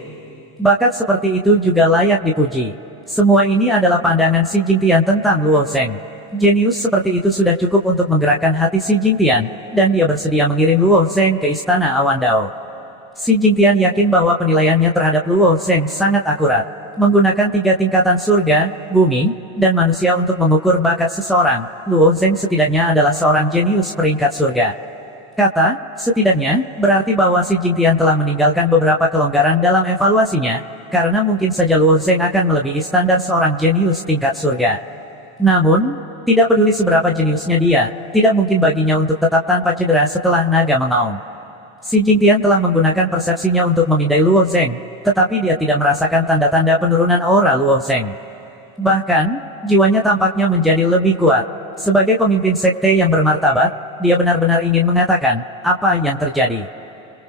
Bakat seperti itu juga layak dipuji. Semua ini adalah pandangan Si Jingtian tentang Luo Zeng. Jenius seperti itu sudah cukup untuk menggerakkan hati Si Jingtian, dan dia bersedia mengirim Luo Zeng ke istana Awan Dao. Si Jingtian yakin bahwa penilaiannya terhadap Luo Zeng sangat akurat. Menggunakan 3 tingkatan surga, bumi, dan manusia untuk mengukur bakat seseorang, Luo Zeng setidaknya adalah seorang jenius peringkat surga. Kata, setidaknya, berarti bahwa Si Jingtian telah meninggalkan beberapa kelonggaran dalam evaluasinya, karena mungkin saja Luo Zeng akan melebihi standar seorang jenius tingkat surga. Namun, tidak peduli seberapa jeniusnya dia, tidak mungkin baginya untuk tetap tanpa cedera setelah naga mengaum. Si Jingtian telah menggunakan persepsinya untuk memindai Luo Zeng, tetapi dia tidak merasakan tanda-tanda penurunan aura Luo Zeng. Bahkan, jiwanya tampaknya menjadi lebih kuat. Sebagai pemimpin sekte yang bermartabat, dia benar-benar ingin mengatakan, apa yang terjadi.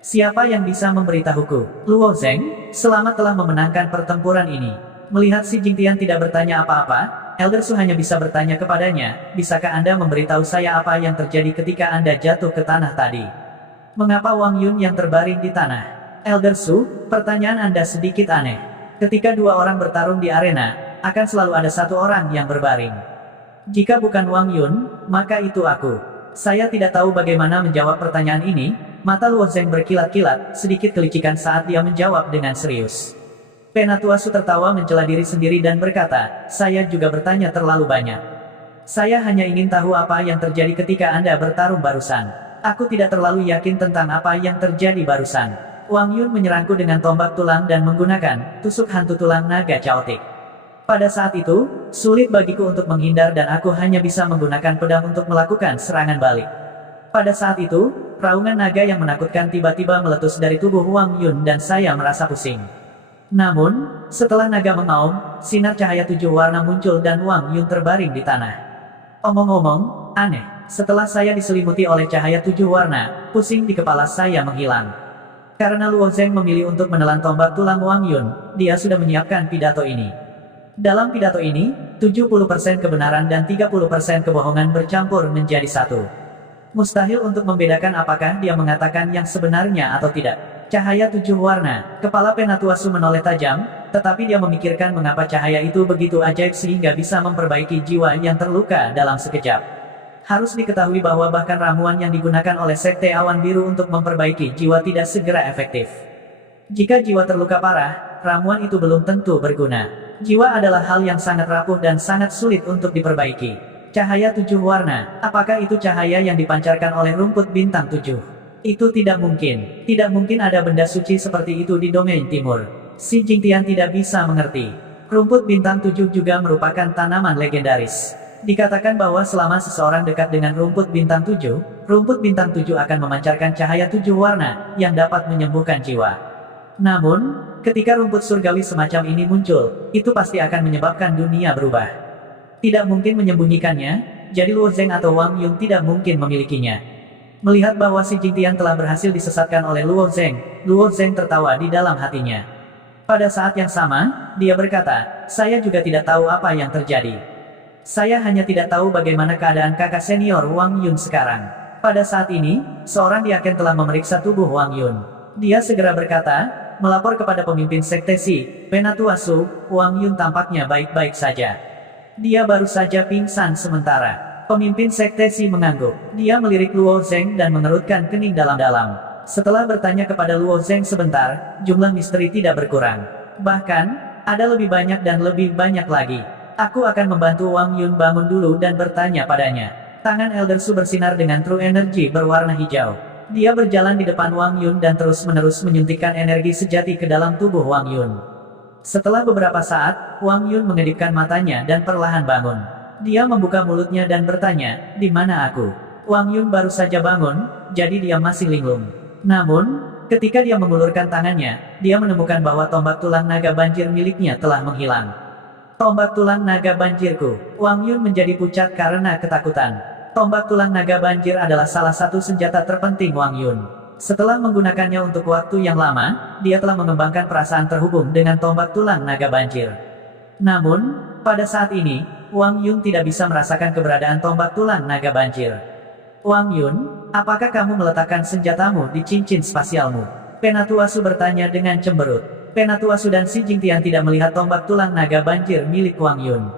Siapa yang bisa memberitahuku? Luo Zeng, selamat telah memenangkan pertempuran ini. Melihat Si Jingtian tidak bertanya apa-apa, Elder Su hanya bisa bertanya kepadanya, bisakah Anda memberitahu saya apa yang terjadi ketika Anda jatuh ke tanah tadi? Mengapa Wang Yun yang terbaring di tanah? Elder Su, pertanyaan Anda sedikit aneh. Ketika 2 orang bertarung di arena, akan selalu ada 1 orang yang berbaring. Jika bukan Wang Yun, maka itu aku. Saya tidak tahu bagaimana menjawab pertanyaan ini. Mata Luo Zeng berkilat-kilat, sedikit kelicikan saat dia menjawab dengan serius. Penatua Su tertawa mencela diri sendiri dan berkata, saya juga bertanya terlalu banyak. Saya hanya ingin tahu apa yang terjadi ketika Anda bertarung barusan. Aku tidak terlalu yakin tentang apa yang terjadi barusan. Wang Yun menyerangku dengan tombak tulang dan menggunakan tusuk hantu tulang naga caotik. Pada saat itu, sulit bagiku untuk menghindar dan aku hanya bisa menggunakan pedang untuk melakukan serangan balik. Pada saat itu, raungan naga yang menakutkan tiba-tiba meletus dari tubuh Wang Yun dan saya merasa pusing. Namun, setelah naga mengaum, sinar cahaya 7 warna muncul dan Wang Yun terbaring di tanah. Omong-omong, aneh. setelah saya diselimuti oleh cahaya 7 warna, pusing di kepala saya menghilang. Karena Luo Zheng memilih untuk menelan tombak tulang Wang Yun, dia sudah menyiapkan pidato ini. Dalam pidato ini, 70% kebenaran dan 30% kebohongan bercampur menjadi satu. Mustahil untuk membedakan apakah dia mengatakan yang sebenarnya atau tidak. Cahaya 7 warna, kepala Penatua Su menoleh tajam, tetapi dia memikirkan mengapa cahaya itu begitu ajaib sehingga bisa memperbaiki jiwa yang terluka dalam sekejap. Harus diketahui bahwa bahkan ramuan yang digunakan oleh Sekte Awan Biru untuk memperbaiki jiwa tidak segera efektif. Jika jiwa terluka parah, ramuan itu belum tentu berguna. Jiwa adalah hal yang sangat rapuh dan sangat sulit untuk diperbaiki. Cahaya 7 warna, apakah itu cahaya yang dipancarkan oleh rumput bintang 7? Itu tidak mungkin. Tidak mungkin ada benda suci seperti itu di domain timur. Si Jingtian tidak bisa mengerti. Rumput bintang 7 juga merupakan tanaman legendaris. Dikatakan bahwa selama seseorang dekat dengan rumput bintang 7, rumput bintang 7 akan memancarkan cahaya 7 warna yang dapat menyembuhkan jiwa. Namun, ketika rumput surgawi semacam ini muncul, itu pasti akan menyebabkan dunia berubah. Tidak mungkin menyembunyikannya, jadi Luo Zheng atau Wang Yun tidak mungkin memilikinya. Melihat bahwa si Jingtian telah berhasil disesatkan oleh Luo Zheng tertawa di dalam hatinya. Pada saat yang sama, dia berkata, saya juga tidak tahu apa yang terjadi. Saya hanya tidak tahu bagaimana keadaan kakak senior Wang Yun sekarang. Pada saat ini, seorang diaken telah memeriksa tubuh Wang Yun. Dia segera berkata, melapor kepada pemimpin sekte Si, Penatua Su, Wang Yun tampaknya baik-baik saja. Dia baru saja pingsan sementara. Pemimpin sekte Si mengangguk. Dia melirik Luo Zheng dan mengerutkan kening dalam-dalam. Setelah bertanya kepada Luo Zheng sebentar, jumlah misteri tidak berkurang. Bahkan, ada lebih banyak dan lebih banyak lagi. Aku akan membantu Wang Yun bangun dulu dan bertanya padanya. Tangan Elder Su bersinar dengan true energy berwarna hijau. Dia berjalan di depan Wang Yun dan terus-menerus menyuntikkan energi sejati ke dalam tubuh Wang Yun. Setelah beberapa saat, Wang Yun mengedipkan matanya dan perlahan bangun. Dia membuka mulutnya dan bertanya, di mana aku? Wang Yun baru saja bangun, jadi dia masih linglung. Namun, ketika dia mengulurkan tangannya, dia menemukan bahwa tombak tulang naga banjir miliknya telah menghilang. Tombak tulang naga banjirku. Wang Yun menjadi pucat karena ketakutan. Tombak tulang naga banjir adalah salah satu senjata terpenting Wang Yun. Setelah menggunakannya untuk waktu yang lama, dia telah mengembangkan perasaan terhubung dengan tombak tulang naga banjir. Namun, pada saat ini, Wang Yun tidak bisa merasakan keberadaan tombak tulang naga banjir. Wang Yun, apakah kamu meletakkan senjatamu di cincin spasialmu? Penatua Su bertanya dengan cemberut. Penatua Su dan Si Jingtian tidak melihat tombak tulang naga banjir milik Wang Yun.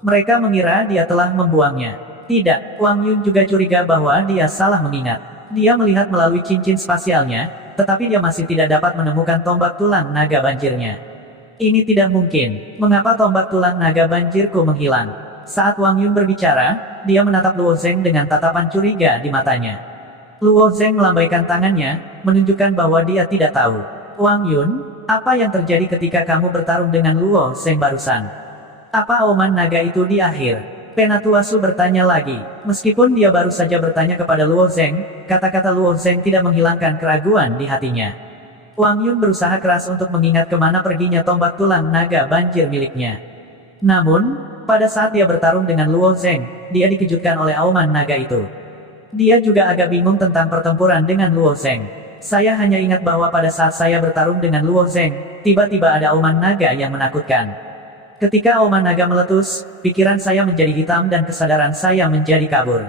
Mereka mengira dia telah membuangnya. Tidak, Wang Yun juga curiga bahwa dia salah mengingat. Dia melihat melalui cincin spasialnya, tetapi dia masih tidak dapat menemukan tombak tulang naga banjirnya. Ini tidak mungkin. Mengapa tombak tulang naga banjirku menghilang? Saat Wang Yun berbicara, dia menatap Luo Zheng dengan tatapan curiga di matanya. Luo Zheng melambaikan tangannya, menunjukkan bahwa dia tidak tahu. Wang Yun, apa yang terjadi ketika kamu bertarung dengan Luo Zheng barusan? Apa auman naga itu di akhir? Penatua Su bertanya lagi. Meskipun dia baru saja bertanya kepada Luo Zheng, kata-kata Luo Zheng tidak menghilangkan keraguan di hatinya. Wang Yun berusaha keras untuk mengingat kemana perginya tombak tulang naga banjir miliknya. Namun, pada saat dia bertarung dengan Luo Zheng, dia dikejutkan oleh auman naga itu. Dia juga agak bingung tentang pertempuran dengan Luo Zheng. Saya hanya ingat bahwa pada saat saya bertarung dengan Luo Zheng, tiba-tiba ada auman naga yang menakutkan. Ketika auman naga meletus, pikiran saya menjadi hitam dan kesadaran saya menjadi kabur.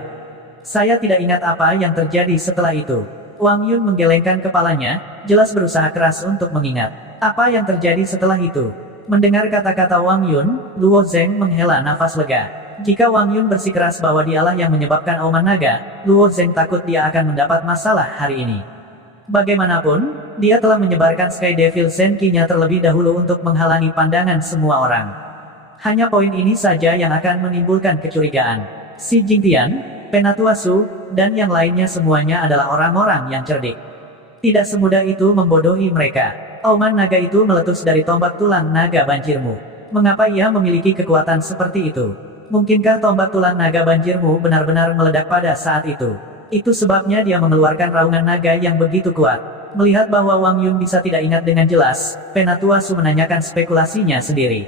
Saya tidak ingat apa yang terjadi setelah itu. Wang Yun menggelengkan kepalanya, jelas berusaha keras untuk mengingat. Apa yang terjadi setelah itu? Mendengar kata-kata Wang Yun, Luo Zheng menghela nafas lega. Jika Wang Yun bersikeras bahwa dialah yang menyebabkan auman naga, Luo Zheng takut dia akan mendapat masalah hari ini. Bagaimanapun, dia telah menyebarkan Sky Devil Senki-nya terlebih dahulu untuk menghalangi pandangan semua orang. Hanya poin ini saja yang akan menimbulkan kecurigaan. Si Jingtian, Penatua Su, dan yang lainnya semuanya adalah orang-orang yang cerdik. Tidak semudah itu membodohi mereka. Auman naga itu meletus dari tombak tulang naga banjirmu. Mengapa ia memiliki kekuatan seperti itu? Mungkinkah tombak tulang naga banjirmu benar-benar meledak pada saat itu? Itu sebabnya dia mengeluarkan raungan naga yang begitu kuat. Melihat bahwa Wang Yun bisa tidak ingat dengan jelas, Penatua Su menanyakan spekulasinya sendiri.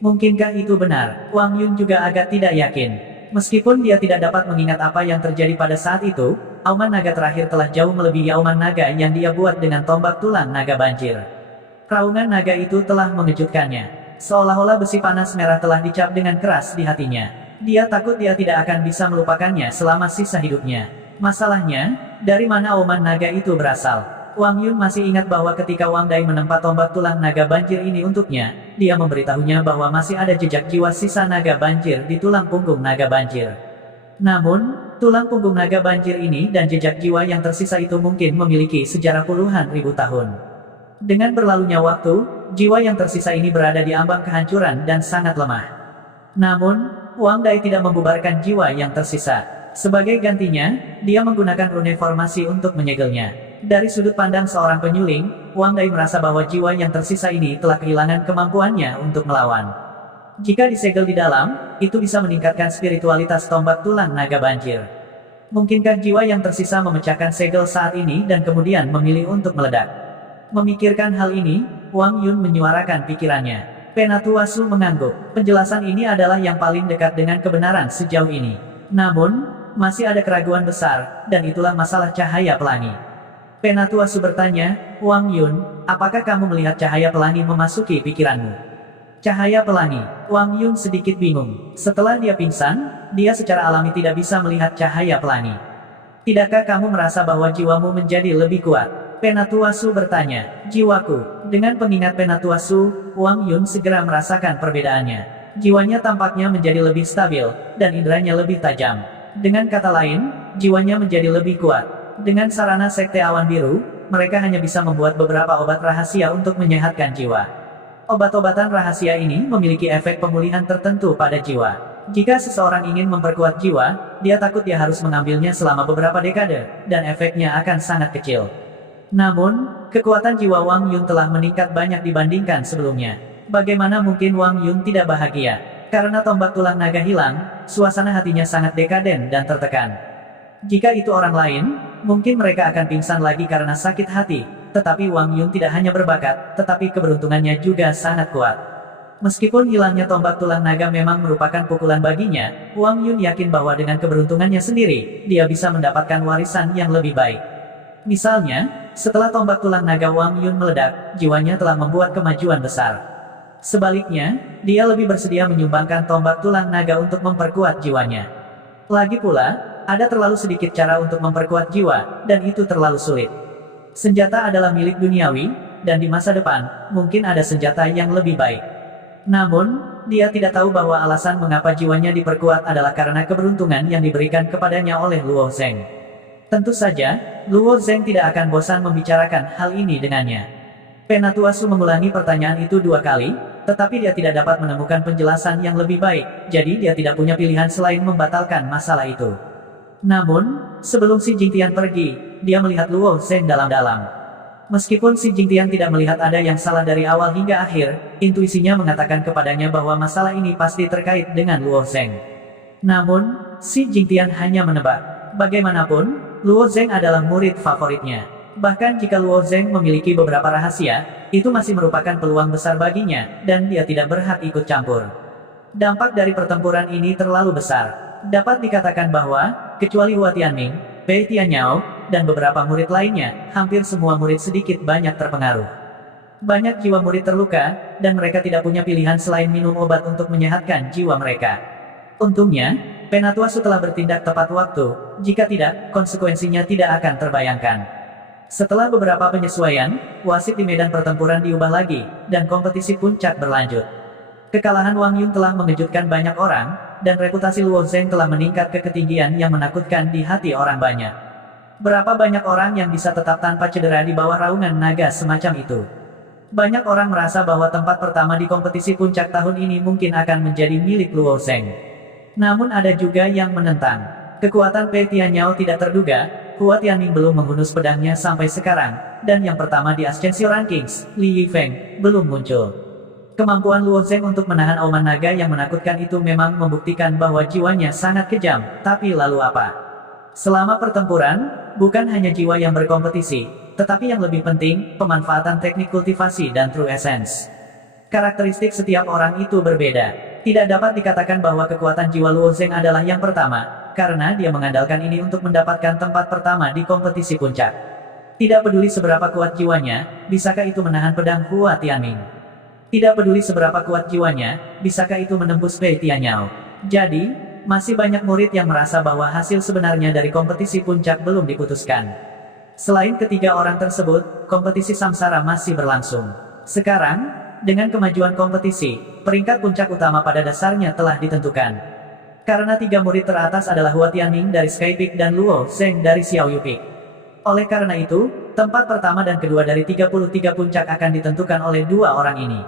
Mungkinkah itu benar? Wang Yun juga agak tidak yakin. Meskipun dia tidak dapat mengingat apa yang terjadi pada saat itu, auman naga terakhir telah jauh melebihi auman naga yang dia buat dengan tombak tulang naga banjir. Raungan naga itu telah mengejutkannya. Seolah-olah besi panas merah telah dicap dengan keras di hatinya. Dia takut dia tidak akan bisa melupakannya selama sisa hidupnya. Masalahnya, dari mana auman naga itu berasal? Wang Yun masih ingat bahwa ketika Wang Dai menempa tombak tulang naga banjir ini untuknya, dia memberitahunya bahwa masih ada jejak jiwa sisa naga banjir di tulang punggung naga banjir. Namun, tulang punggung naga banjir ini dan jejak jiwa yang tersisa itu mungkin memiliki sejarah puluhan ribu tahun. Dengan berlalunya waktu, jiwa yang tersisa ini berada di ambang kehancuran dan sangat lemah. Namun, Wang Dai tidak membubarkan jiwa yang tersisa. Sebagai gantinya, dia menggunakan rune formasi untuk menyegelnya. Dari sudut pandang seorang penyuling, Wang Dai merasa bahwa jiwa yang tersisa ini telah kehilangan kemampuannya untuk melawan. Jika disegel di dalam, itu bisa meningkatkan spiritualitas tombak tulang naga banjir. Mungkinkah jiwa yang tersisa memecahkan segel saat ini dan kemudian memilih untuk meledak? Memikirkan hal ini, Wang Yun menyuarakan pikirannya. Penatuasu mengangguk. Penjelasan ini adalah yang paling dekat dengan kebenaran sejauh ini. Namun, masih ada keraguan besar, dan itulah masalah cahaya pelangi. Penatuasu bertanya, Wang Yun, apakah kamu melihat cahaya pelangi memasuki pikiranmu? Cahaya pelangi. Wang Yun sedikit bingung. Setelah dia pingsan, dia secara alami tidak bisa melihat cahaya pelangi. Tidakkah kamu merasa bahwa jiwamu menjadi lebih kuat? Penatuasu bertanya. Jiwaku. Dengan pengingat Penatuasu, Wang Yun segera merasakan perbedaannya. Jiwanya tampaknya menjadi lebih stabil, dan inderanya lebih tajam. Dengan kata lain, jiwanya menjadi lebih kuat. Dengan sarana sekte awan biru, mereka hanya bisa membuat beberapa obat rahasia untuk menyehatkan jiwa. Obat-obatan rahasia ini memiliki efek pemulihan tertentu pada jiwa. Jika seseorang ingin memperkuat jiwa, dia takut dia harus mengambilnya selama beberapa dekade, dan efeknya akan sangat kecil. Namun, kekuatan jiwa Wang Yun telah meningkat banyak dibandingkan sebelumnya. Bagaimana mungkin Wang Yun tidak bahagia? Karena tombak tulang naga hilang, suasana hatinya sangat dekaden dan tertekan. Jika itu orang lain, mungkin mereka akan pingsan lagi karena sakit hati, tetapi Wang Yun tidak hanya berbakat, tetapi keberuntungannya juga sangat kuat. Meskipun hilangnya tombak tulang naga memang merupakan pukulan baginya, Wang Yun yakin bahwa dengan keberuntungannya sendiri, dia bisa mendapatkan warisan yang lebih baik. Misalnya, setelah tombak tulang naga Wang Yun meledak, jiwanya telah membuat kemajuan besar. Sebaliknya, dia lebih bersedia menyumbangkan tombak tulang naga untuk memperkuat jiwanya. Lagi pula, ada terlalu sedikit cara untuk memperkuat jiwa, dan itu terlalu sulit. Senjata adalah milik duniawi, dan di masa depan, mungkin ada senjata yang lebih baik. Namun, dia tidak tahu bahwa alasan mengapa jiwanya diperkuat adalah karena keberuntungan yang diberikan kepadanya oleh Luo Zheng. Tentu saja, Luo Zheng tidak akan bosan membicarakan hal ini dengannya. Penatuasu mengulangi pertanyaan itu 2 kali, tetapi dia tidak dapat menemukan penjelasan yang lebih baik, jadi dia tidak punya pilihan selain membatalkan masalah itu. Namun, sebelum Si Jingtian pergi, dia melihat Luo Zheng dalam-dalam. Meskipun Si Jingtian tidak melihat ada yang salah dari awal hingga akhir, intuisinya mengatakan kepadanya bahwa masalah ini pasti terkait dengan Luo Zheng. Namun, Si Jingtian hanya menebak. Bagaimanapun, Luo Zheng adalah murid favoritnya. Bahkan jika Luo Zheng memiliki beberapa rahasia, itu masih merupakan peluang besar baginya, dan dia tidak berhak ikut campur. Dampak dari pertempuran ini terlalu besar. Dapat dikatakan bahwa, kecuali Hua Tianming, Pei Tianyao, dan beberapa murid lainnya, hampir semua murid sedikit banyak terpengaruh. Banyak jiwa murid terluka, dan mereka tidak punya pilihan selain minum obat untuk menyehatkan jiwa mereka. Untungnya, Penatuasu telah bertindak tepat waktu, jika tidak, konsekuensinya tidak akan terbayangkan. Setelah beberapa penyesuaian, wasit di medan pertempuran diubah lagi, dan kompetisi puncak berlanjut. Kekalahan Wang Yun telah mengejutkan banyak orang, dan reputasi Luo Zheng telah meningkat ke ketinggian yang menakutkan di hati orang banyak. Berapa banyak orang yang bisa tetap tanpa cedera di bawah raungan naga semacam itu? Banyak orang merasa bahwa tempat pertama di kompetisi puncak tahun ini mungkin akan menjadi milik Luo Zheng. Namun ada juga yang menentang. Kekuatan Pei Tianyao tidak terduga, Hua Tianming belum menghunus pedangnya sampai sekarang, dan yang pertama di Ascension Rankings, Li Yifeng, belum muncul. Kemampuan Luo Zheng untuk menahan auman naga yang menakutkan itu memang membuktikan bahwa jiwanya sangat kejam, tapi lalu apa? Selama pertempuran, bukan hanya jiwa yang berkompetisi, tetapi yang lebih penting, pemanfaatan teknik kultivasi dan true essence. Karakteristik setiap orang itu berbeda. Tidak dapat dikatakan bahwa kekuatan jiwa Luo Zeng adalah yang pertama, karena dia mengandalkan ini untuk mendapatkan tempat pertama di kompetisi puncak. Tidak peduli seberapa kuat jiwanya, bisakah itu menahan pedang Hua Tianming? Tidak peduli seberapa kuat jiwanya, bisakah itu menembus Pei Tianyao? Jadi, masih banyak murid yang merasa bahwa hasil sebenarnya dari kompetisi puncak belum diputuskan. Selain ketiga orang tersebut, kompetisi samsara masih berlangsung. Sekarang, dengan kemajuan kompetisi, peringkat puncak utama pada dasarnya telah ditentukan. Karena tiga murid teratas adalah Hua Tianming dari Sky Peak dan Luo Zeng dari Xiaoyu Peak. Oleh karena itu, tempat pertama dan kedua dari 33 puncak akan ditentukan oleh dua orang ini.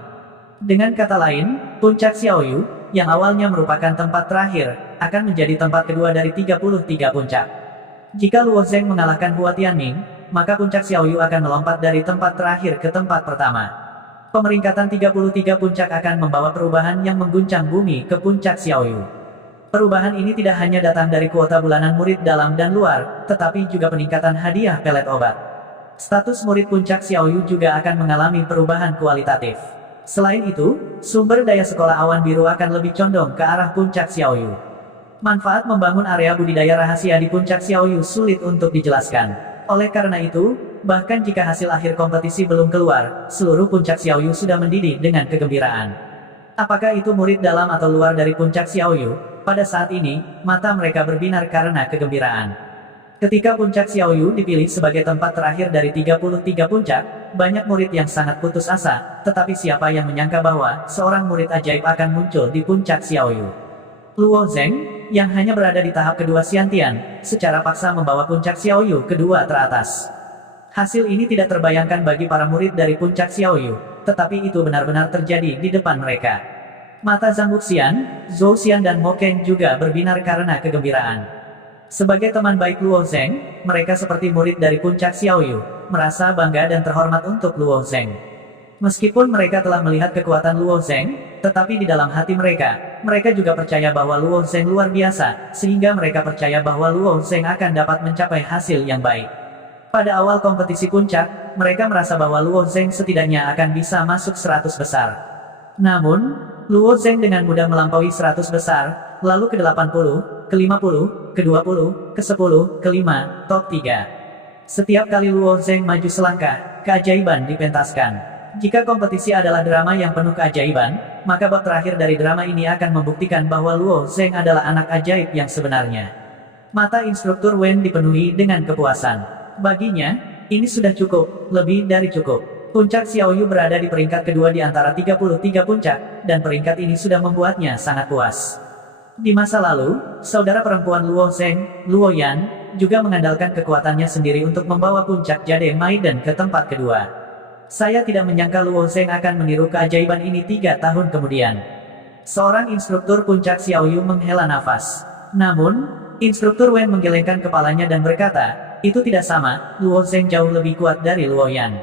Dengan kata lain, puncak Xiaoyu, yang awalnya merupakan tempat terakhir, akan menjadi tempat kedua dari 33 puncak. Jika Luo Zeng mengalahkan Hua Tianming, maka puncak Xiaoyu akan melompat dari tempat terakhir ke tempat pertama. Pemeringkatan 33 puncak akan membawa perubahan yang mengguncang bumi ke puncak Xiaoyu. Perubahan ini tidak hanya datang dari kuota bulanan murid dalam dan luar, tetapi juga peningkatan hadiah pelet obat. Status murid puncak Xiaoyu juga akan mengalami perubahan kualitatif. Selain itu, sumber daya sekolah awan biru akan lebih condong ke arah puncak Xiaoyu. Manfaat membangun area budidaya rahasia di puncak Xiaoyu sulit untuk dijelaskan. Oleh karena itu, bahkan jika hasil akhir kompetisi belum keluar, seluruh puncak Xiaoyu sudah mendidih dengan kegembiraan. Apakah itu murid dalam atau luar dari puncak Xiaoyu? Pada saat ini, mata mereka berbinar karena kegembiraan. Ketika puncak Xiaoyu dipilih sebagai tempat terakhir dari 33 puncak, banyak murid yang sangat putus asa, tetapi siapa yang menyangka bahwa seorang murid ajaib akan muncul di puncak Xiaoyu? Luo Zeng, yang hanya berada di tahap kedua Xiantian, secara paksa membawa puncak Xiaoyu kedua teratas. Hasil ini tidak terbayangkan bagi para murid dari puncak Xiaoyu, tetapi itu benar-benar terjadi di depan mereka. Mata Zhang Wuxian, Zhou Xian dan Mo Keng juga berbinar karena kegembiraan. Sebagai teman baik Luo Zeng, mereka seperti murid dari puncak Xiaoyu, merasa bangga dan terhormat untuk Luo Zeng. Meskipun mereka telah melihat kekuatan Luo Zeng, tetapi di dalam hati mereka juga percaya bahwa Luo Zeng luar biasa, sehingga mereka percaya bahwa Luo Zeng akan dapat mencapai hasil yang baik. Pada awal kompetisi puncak, mereka merasa bahwa Luo Zeng setidaknya akan bisa masuk 100 besar. Namun, Luo Zeng dengan mudah melampaui 100 besar, lalu ke 80, ke 50, ke 20, ke 10, ke 5, top 3. Setiap kali Luo Zeng maju selangkah, keajaiban dipentaskan. Jika kompetisi adalah drama yang penuh keajaiban, maka bab terakhir dari drama ini akan membuktikan bahwa Luo Zeng adalah anak ajaib yang sebenarnya. Mata instruktur Wen dipenuhi dengan kepuasan. Baginya, ini sudah cukup, lebih dari cukup. Puncak Xiaoyu berada di peringkat kedua di antara 33 puncak, dan peringkat ini sudah membuatnya sangat puas. Di masa lalu, saudara perempuan Luo Zeng, Luo Yan, juga mengandalkan kekuatannya sendiri untuk membawa puncak Jade Maiden ke tempat kedua. Saya tidak menyangka Luo Zeng akan meniru keajaiban ini 3 tahun kemudian. Seorang instruktur puncak Xiaoyu menghela nafas. Namun, instruktur Wen menggelengkan kepalanya dan berkata, itu tidak sama, Luo Zeng jauh lebih kuat dari Luo Yan.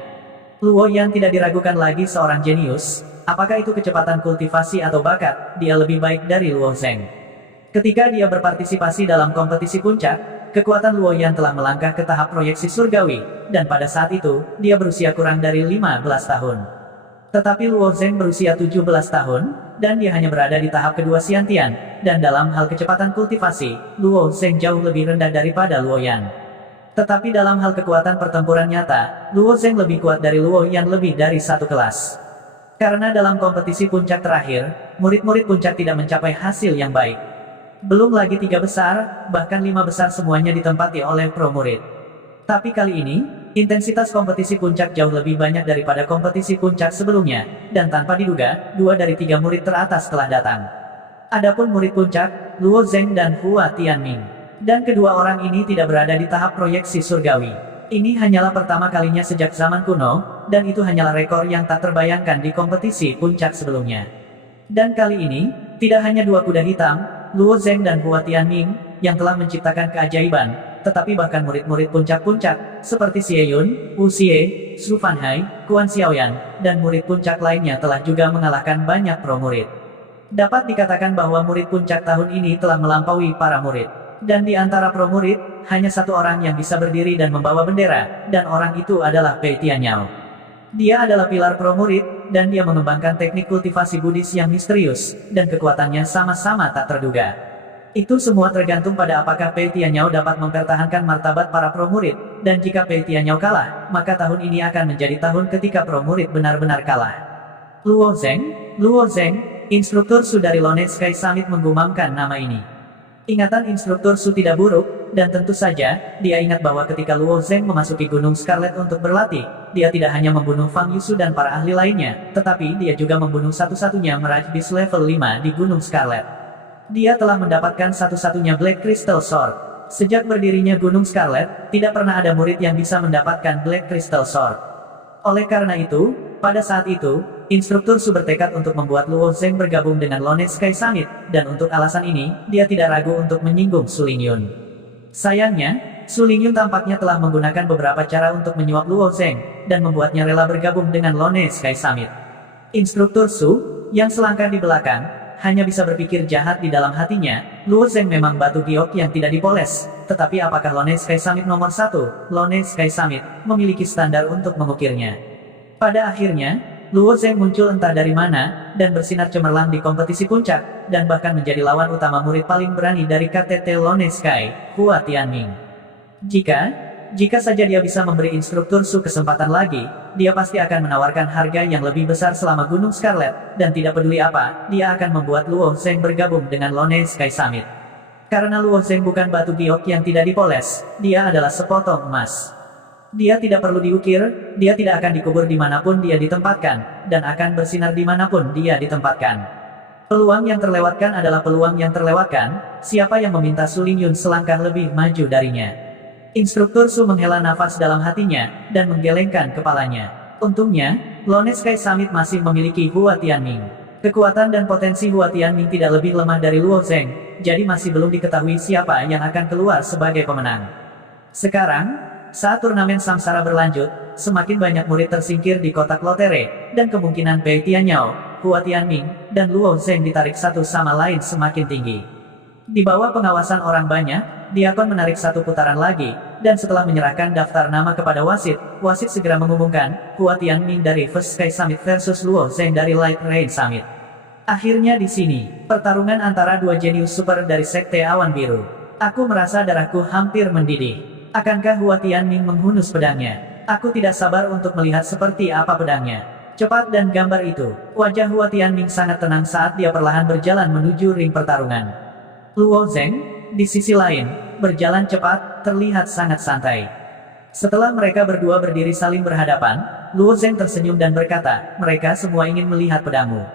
Luo Yan tidak diragukan lagi seorang jenius, apakah itu kecepatan kultivasi atau bakat, dia lebih baik dari Luo Zeng. Ketika dia berpartisipasi dalam kompetisi puncak, kekuatan Luo Yan telah melangkah ke tahap proyeksi surgawi, dan pada saat itu, dia berusia kurang dari 15 tahun. Tetapi Luo Zeng berusia 17 tahun, dan dia hanya berada di tahap kedua Xiantian, dan dalam hal kecepatan kultivasi, Luo Zeng jauh lebih rendah daripada Luo Yan. Tetapi dalam hal kekuatan pertempuran nyata, Luo Zeng lebih kuat dari Luo Yan lebih dari satu kelas. Karena dalam kompetisi puncak terakhir, murid-murid puncak tidak mencapai hasil yang baik. Belum lagi 3 besar, bahkan 5 besar semuanya ditempati oleh pro murid. Tapi kali ini, intensitas kompetisi puncak jauh lebih banyak daripada kompetisi puncak sebelumnya, dan tanpa diduga, 2 dari 3 murid teratas telah datang. Adapun murid puncak, Luo Zeng dan Hua Tianming. Dan kedua orang ini tidak berada di tahap proyeksi surgawi. Ini hanyalah pertama kalinya sejak zaman kuno, dan itu hanyalah rekor yang tak terbayangkan di kompetisi puncak sebelumnya. Dan kali ini, tidak hanya 2 kuda hitam, Luo Zeng dan Hua Tianming, yang telah menciptakan keajaiban, tetapi bahkan murid-murid puncak-puncak, seperti Xie Yun, Wu Xie, Su Fanhai, Kuan Xiaoyan, dan murid puncak lainnya telah juga mengalahkan banyak pro murid. Dapat dikatakan bahwa murid puncak tahun ini telah melampaui para murid. Dan di antara pro murid, hanya 1 orang yang bisa berdiri dan membawa bendera, dan orang itu adalah Pei Tianyao. Dia adalah pilar pro murid, dan dia mengembangkan teknik kultivasi Buddhis yang misterius, dan kekuatannya sama-sama tak terduga. Itu semua tergantung pada apakah Pei Tianyao dapat mempertahankan martabat para pro-murid, dan jika Pei Tianyao kalah, maka tahun ini akan menjadi tahun ketika pro-murid benar-benar kalah. Luo Zeng, instruktur Su dari Lone Sky Summit menggumamkan nama ini. Ingatan instruktur Su tidak buruk, dan tentu saja, dia ingat bahwa ketika Luo Zeng memasuki Gunung Scarlet untuk berlatih, dia tidak hanya membunuh Fang Yusu dan para ahli lainnya, tetapi dia juga membunuh satu-satunya Mirage Beast level 5 di Gunung Scarlet. Dia telah mendapatkan satu-satunya Black Crystal Sword. Sejak berdirinya Gunung Scarlet, tidak pernah ada murid yang bisa mendapatkan Black Crystal Sword. Oleh karena itu, pada saat itu, instruktur Su bertekad untuk membuat Luo Zeng bergabung dengan Lone Sky Summit, dan untuk alasan ini, dia tidak ragu untuk menyinggung Su Lingyun. Sayangnya, Su Lingyun tampaknya telah menggunakan beberapa cara untuk menyuap Luo Zeng, dan membuatnya rela bergabung dengan Lone Sky Summit. Instruktur Su, yang selangkah di belakang, hanya bisa berpikir jahat di dalam hatinya. Luo Zeng memang batu giok yang tidak dipoles, tetapi apakah Lone Sky Summit nomor 1, Lone Sky Summit, memiliki standar untuk mengukirnya? Pada akhirnya, Luo Zeng muncul entah dari mana, dan bersinar cemerlang di kompetisi puncak, dan bahkan menjadi lawan utama murid paling berani dari KTT Lone Sky, Hua Tianming. Jika saja dia bisa memberi instruktur Su kesempatan lagi, dia pasti akan menawarkan harga yang lebih besar selama Gunung Scarlet, dan tidak peduli apa, dia akan membuat Luo Zeng bergabung dengan Lone Sky Summit. Karena Luo Zeng bukan batu giok yang tidak dipoles, dia adalah sepotong emas. Dia tidak perlu diukir, dia tidak akan dikubur dimanapun dia ditempatkan, dan akan bersinar dimanapun dia ditempatkan. Peluang yang terlewatkan adalah peluang yang terlewatkan, siapa yang meminta Su Lingyun selangkah lebih maju darinya? Instruktur Su menghela nafas dalam hatinya, dan menggelengkan kepalanya. Untungnya, Lone Sky Summit masih memiliki Hua Tianming. Kekuatan dan potensi Hua Tianming tidak lebih lemah dari Luo Zeng, jadi masih belum diketahui siapa yang akan keluar sebagai pemenang. Sekarang, saat turnamen samsara berlanjut, semakin banyak murid tersingkir di kotak lotere, dan kemungkinan Pei Tianyao, Hua Tianming, dan Luo Zeng ditarik satu sama lain semakin tinggi. Di bawah pengawasan orang banyak, Diakon menarik satu putaran lagi, dan setelah menyerahkan daftar nama kepada wasit, wasit segera mengumumkan, Hua Tianming dari First Sky Summit versus Luo Zeng dari Light Rain Summit. Akhirnya di sini, pertarungan antara dua jenius super dari Sekte Awan Biru. Aku merasa darahku hampir mendidih. Akankah Hua Tianming menghunus pedangnya? Aku tidak sabar untuk melihat seperti apa pedangnya. Cepat dan gambar itu, wajah Hua Tianming sangat tenang saat dia perlahan berjalan menuju ring pertarungan. Luo Zeng, di sisi lain, berjalan cepat, terlihat sangat santai. Setelah mereka berdua berdiri saling berhadapan, Luo Zeng tersenyum dan berkata, mereka semua ingin melihat pedangmu.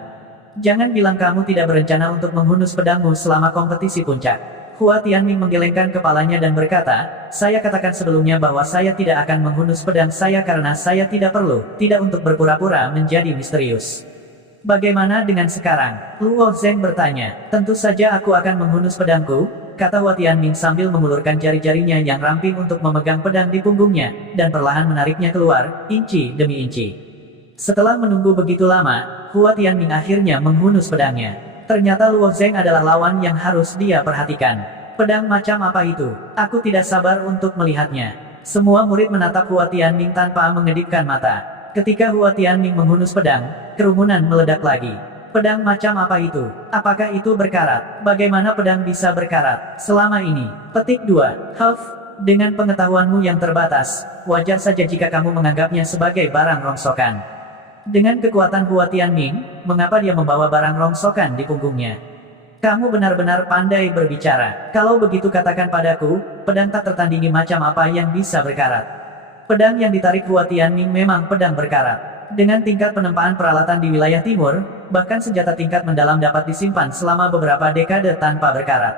Jangan bilang kamu tidak berencana untuk menghunus pedangmu selama kompetisi puncak. Hua Tianming menggelengkan kepalanya dan berkata, saya katakan sebelumnya bahwa saya tidak akan menghunus pedang saya karena saya tidak untuk berpura-pura menjadi misterius. Bagaimana dengan sekarang? Luo Zeng bertanya. Tentu saja aku akan menghunus pedangku, kata Hua Tianming sambil mengulurkan jari-jarinya yang ramping untuk memegang pedang di punggungnya, dan perlahan menariknya keluar, inci demi inci. Setelah menunggu begitu lama, Hua Tianming akhirnya menghunus pedangnya. Ternyata Luo Zeng adalah lawan yang harus dia perhatikan. Pedang macam apa itu? Aku tidak sabar untuk melihatnya. Semua murid menatap Hua Tianming tanpa mengedipkan mata. Ketika Hua Tianming menghunus pedang, kerumunan meledak lagi. Pedang macam apa itu? Apakah itu berkarat? Bagaimana pedang bisa berkarat? Selama ini, petik 2, dengan pengetahuanmu yang terbatas, wajar saja jika kamu menganggapnya sebagai barang rongsokan. Dengan kekuatan Hua Tianming, mengapa dia membawa barang rongsokan di punggungnya? Kamu benar-benar pandai berbicara. Kalau begitu katakan padaku, pedang tak tertandingi macam apa yang bisa berkarat. Pedang yang ditarik Hua Tianming memang pedang berkarat. Dengan tingkat penempaan peralatan di wilayah timur, bahkan senjata tingkat mendalam dapat disimpan selama beberapa dekade tanpa berkarat.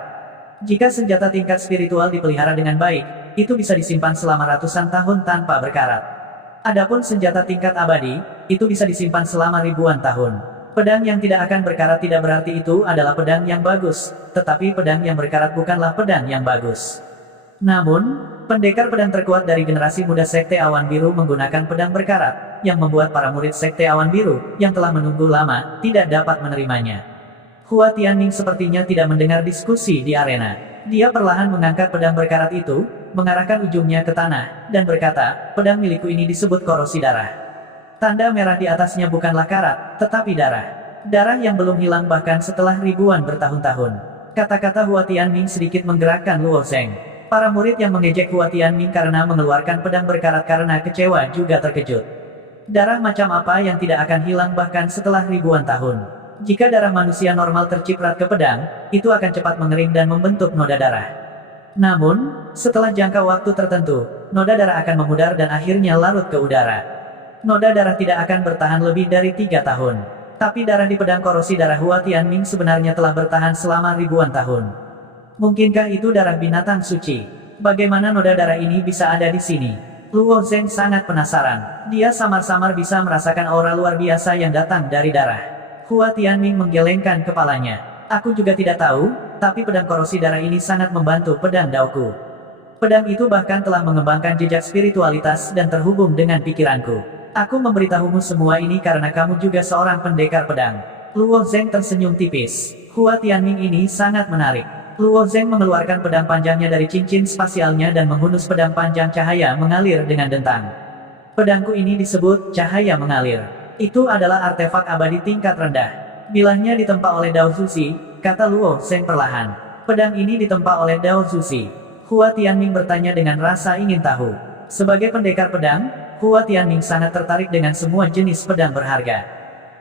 Jika senjata tingkat spiritual dipelihara dengan baik, itu bisa disimpan selama ratusan tahun tanpa berkarat. Adapun senjata tingkat abadi, itu bisa disimpan selama ribuan tahun. Pedang yang tidak akan berkarat tidak berarti itu adalah pedang yang bagus, tetapi pedang yang berkarat bukanlah pedang yang bagus. Namun, pendekar pedang terkuat dari generasi muda Sekte Awan Biru menggunakan pedang berkarat, yang membuat para murid Sekte Awan Biru, yang telah menunggu lama, tidak dapat menerimanya. Hua Tianming sepertinya tidak mendengar diskusi di arena. Dia perlahan mengangkat pedang berkarat itu, mengarahkan ujungnya ke tanah, dan berkata, pedang milikku ini disebut korosi darah. Tanda merah di atasnya bukanlah karat, tetapi darah. Darah yang belum hilang bahkan setelah ribuan bertahun-tahun. Kata-kata Hua Tianming sedikit menggerakkan Luo Zeng. Para murid yang mengejek Hua Tianming karena mengeluarkan pedang berkarat karena kecewa juga terkejut. Darah macam apa yang tidak akan hilang bahkan setelah ribuan tahun? Jika darah manusia normal terciprat ke pedang, itu akan cepat mengering dan membentuk noda darah. Namun, setelah jangka waktu tertentu, noda darah akan memudar dan akhirnya larut ke udara. Noda darah tidak akan bertahan lebih dari 3 tahun. Tapi darah di pedang korosi darah Hua Tianming sebenarnya telah bertahan selama ribuan tahun. Mungkinkah itu darah binatang suci? Bagaimana noda darah ini bisa ada di sini? Luo Zeng sangat penasaran. Dia samar-samar bisa merasakan aura luar biasa yang datang dari darah. Hua Tianming menggelengkan kepalanya. Aku juga tidak tahu, tapi pedang korosi darah ini sangat membantu pedang Daoku. Pedang itu bahkan telah mengembangkan jejak spiritualitas dan terhubung dengan pikiranku. Aku memberitahumu semua ini karena kamu juga seorang pendekar pedang. Luo Zeng tersenyum tipis. Hua Tianming ini sangat menarik. Luo Zeng mengeluarkan pedang panjangnya dari cincin spasialnya dan menghunus pedang panjang cahaya mengalir dengan dentang. Pedangku ini disebut cahaya mengalir. Itu adalah artefak abadi tingkat rendah. Bilahnya ditempa oleh Dao Zuxi, kata Luo Zeng perlahan. Pedang ini ditempa oleh Dao Zuxi. Hua Tianming bertanya dengan rasa ingin tahu. Sebagai pendekar pedang, Hua Tianming sangat tertarik dengan semua jenis pedang berharga.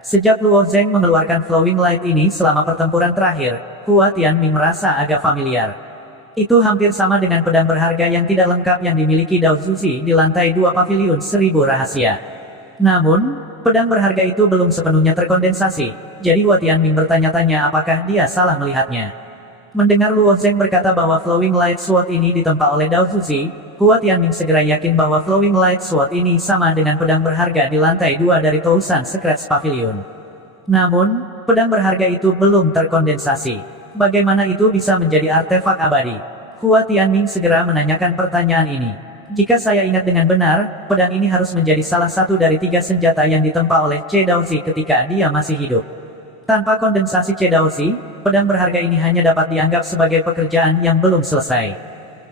Sejak Luo Zeng mengeluarkan Flowing Light ini selama pertempuran terakhir, Hua Tianming merasa agak familiar. Itu hampir sama dengan pedang berharga yang tidak lengkap yang dimiliki Dao Zuxi di lantai 2 pavilion 1000 rahasia. Namun, pedang berharga itu belum sepenuhnya terkondensasi, jadi Hua Tianming bertanya-tanya apakah dia salah melihatnya. Mendengar Luo Zeng berkata bahwa Flowing Light Sword ini ditempa oleh Dao Zuxi, Hua Tianming segera yakin bahwa Flowing Light Sword ini sama dengan pedang berharga di lantai 2 dari Tousan Secrets Pavilion. Namun, pedang berharga itu belum terkondensasi. Bagaimana itu bisa menjadi artefak abadi? Hua Tianming segera menanyakan pertanyaan ini. Jika saya ingat dengan benar, pedang ini harus menjadi salah satu dari 3 senjata yang ditempa oleh Che Daoxi ketika dia masih hidup. Tanpa kondensasi Che Daoxi, pedang berharga ini hanya dapat dianggap sebagai pekerjaan yang belum selesai.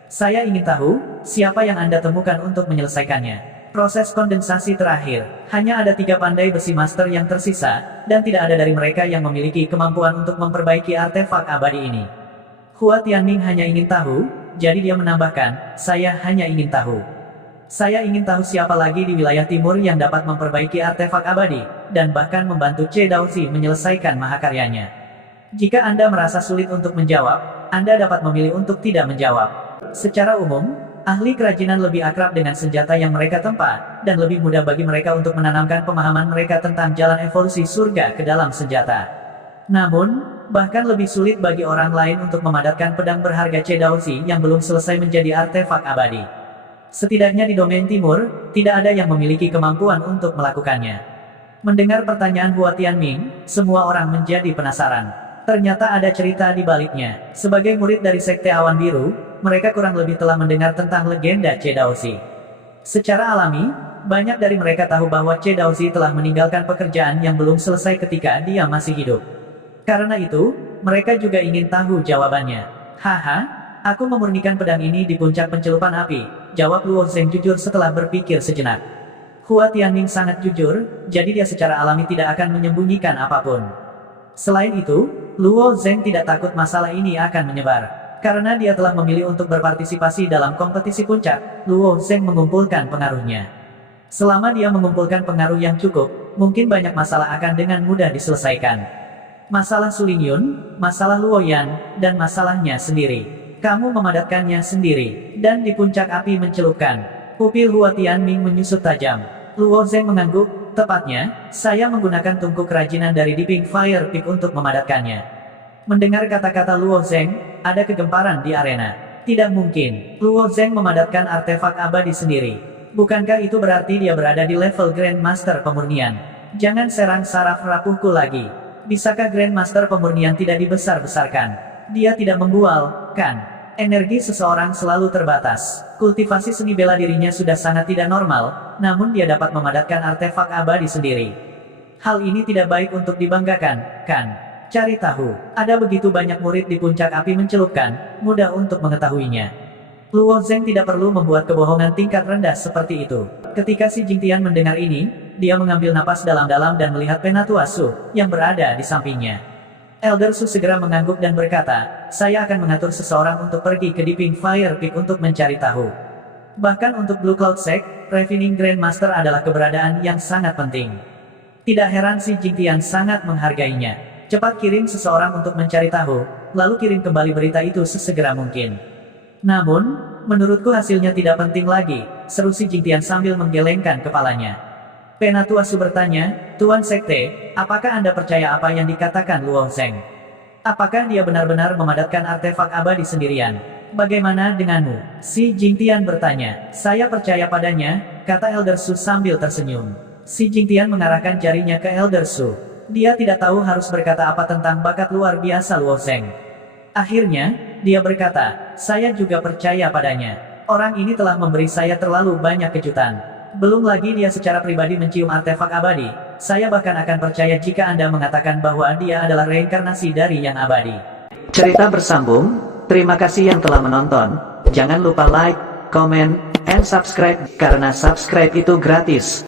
Saya ingin tahu, siapa yang Anda temukan untuk menyelesaikannya? Proses kondensasi terakhir. Hanya ada 3 pandai besi master yang tersisa, dan tidak ada dari mereka yang memiliki kemampuan untuk memperbaiki artefak abadi ini. Hua Tianming hanya ingin tahu, jadi dia menambahkan, saya hanya ingin tahu. Saya ingin tahu siapa lagi di wilayah timur yang dapat memperbaiki artefak abadi, dan bahkan membantu Che Daoxi menyelesaikan mahakaryanya. Jika Anda merasa sulit untuk menjawab, Anda dapat memilih untuk tidak menjawab. Secara umum, ahli kerajinan lebih akrab dengan senjata yang mereka tempa, dan lebih mudah bagi mereka untuk menanamkan pemahaman mereka tentang jalan evolusi surga ke dalam senjata. Namun, bahkan lebih sulit bagi orang lain untuk memadatkan pedang berharga Che Daoxi yang belum selesai menjadi artefak abadi. Setidaknya di domain timur, tidak ada yang memiliki kemampuan untuk melakukannya. Mendengar pertanyaan Hua Tianming, semua orang menjadi penasaran. Ternyata ada cerita di baliknya. Sebagai murid dari Sekte Awan Biru, mereka kurang lebih telah mendengar tentang legenda Che Daoxi. Secara alami, banyak dari mereka tahu bahwa Che Daoxi telah meninggalkan pekerjaan yang belum selesai ketika dia masih hidup. Karena itu, mereka juga ingin tahu jawabannya. Haha, aku memurnikan pedang ini di puncak pencelupan api, jawab Luo Zeng jujur setelah berpikir sejenak. Hua Tianming sangat jujur, jadi dia secara alami tidak akan menyembunyikan apapun. Selain itu, Luo Zeng tidak takut masalah ini akan menyebar. Karena dia telah memilih untuk berpartisipasi dalam kompetisi puncak, Luo Zeng mengumpulkan pengaruhnya. Selama dia mengumpulkan pengaruh yang cukup, mungkin banyak masalah akan dengan mudah diselesaikan. Masalah Suling Yun, masalah Luo Yan, dan masalahnya sendiri. Kamu memadatkannya sendiri, dan di puncak api mencelupkan. Pupil Hua Tianming menyusut tajam. Luo Zeng mengangguk, tepatnya, saya menggunakan tungku kerajinan dari Deeping Fire Peak untuk memadatkannya. Mendengar kata-kata Luo Zeng, ada kegemparan di arena. Tidak mungkin, Luo Zeng memadatkan artefak abadi sendiri. Bukankah itu berarti dia berada di level Grand Master pemurnian? Jangan serang saraf rapuhku lagi. Bisakah Grand Master pemurnian tidak dibesar-besarkan? Dia tidak membual, kan? Energi seseorang selalu terbatas. Kultivasi seni bela dirinya sudah sangat tidak normal, namun dia dapat memadatkan artefak abadi sendiri. Hal ini tidak baik untuk dibanggakan, kan? Cari tahu, ada begitu banyak murid di puncak api mencelupkan, mudah untuk mengetahuinya. Luo Zeng tidak perlu membuat kebohongan tingkat rendah seperti itu. Ketika si Jingtian mendengar ini, dia mengambil napas dalam-dalam dan melihat Penatua Su, yang berada di sampingnya. Elder Su segera mengangguk dan berkata, saya akan mengatur seseorang untuk pergi ke Deeping Fire Peak untuk mencari tahu. Bahkan untuk Blue Cloud Sect, Refining Grandmaster adalah keberadaan yang sangat penting. Tidak heran si Jingtian sangat menghargainya. Cepat kirim seseorang untuk mencari tahu, lalu kirim kembali berita itu sesegera mungkin. Namun, menurutku hasilnya tidak penting lagi, seru si Jingtian sambil menggelengkan kepalanya. Penatua Su bertanya, Tuan Sekte, apakah Anda percaya apa yang dikatakan Luo Zheng? Apakah dia benar-benar memadatkan artefak abadi sendirian? Bagaimana denganmu? Si Jingtian bertanya. Saya percaya padanya, kata Elder Su sambil tersenyum. Si Jingtian mengarahkan jarinya ke Elder Su. Dia tidak tahu harus berkata apa tentang bakat luar biasa Luo Zheng. Akhirnya, dia berkata, saya juga percaya padanya. Orang ini telah memberi saya terlalu banyak kejutan. Belum lagi dia secara pribadi mencium artefak abadi. Saya bahkan akan percaya jika Anda mengatakan bahwa dia adalah reinkarnasi dari yang abadi. Cerita bersambung. Terima kasih yang telah menonton. Jangan lupa like, comment, and subscribe, karena subscribe itu gratis.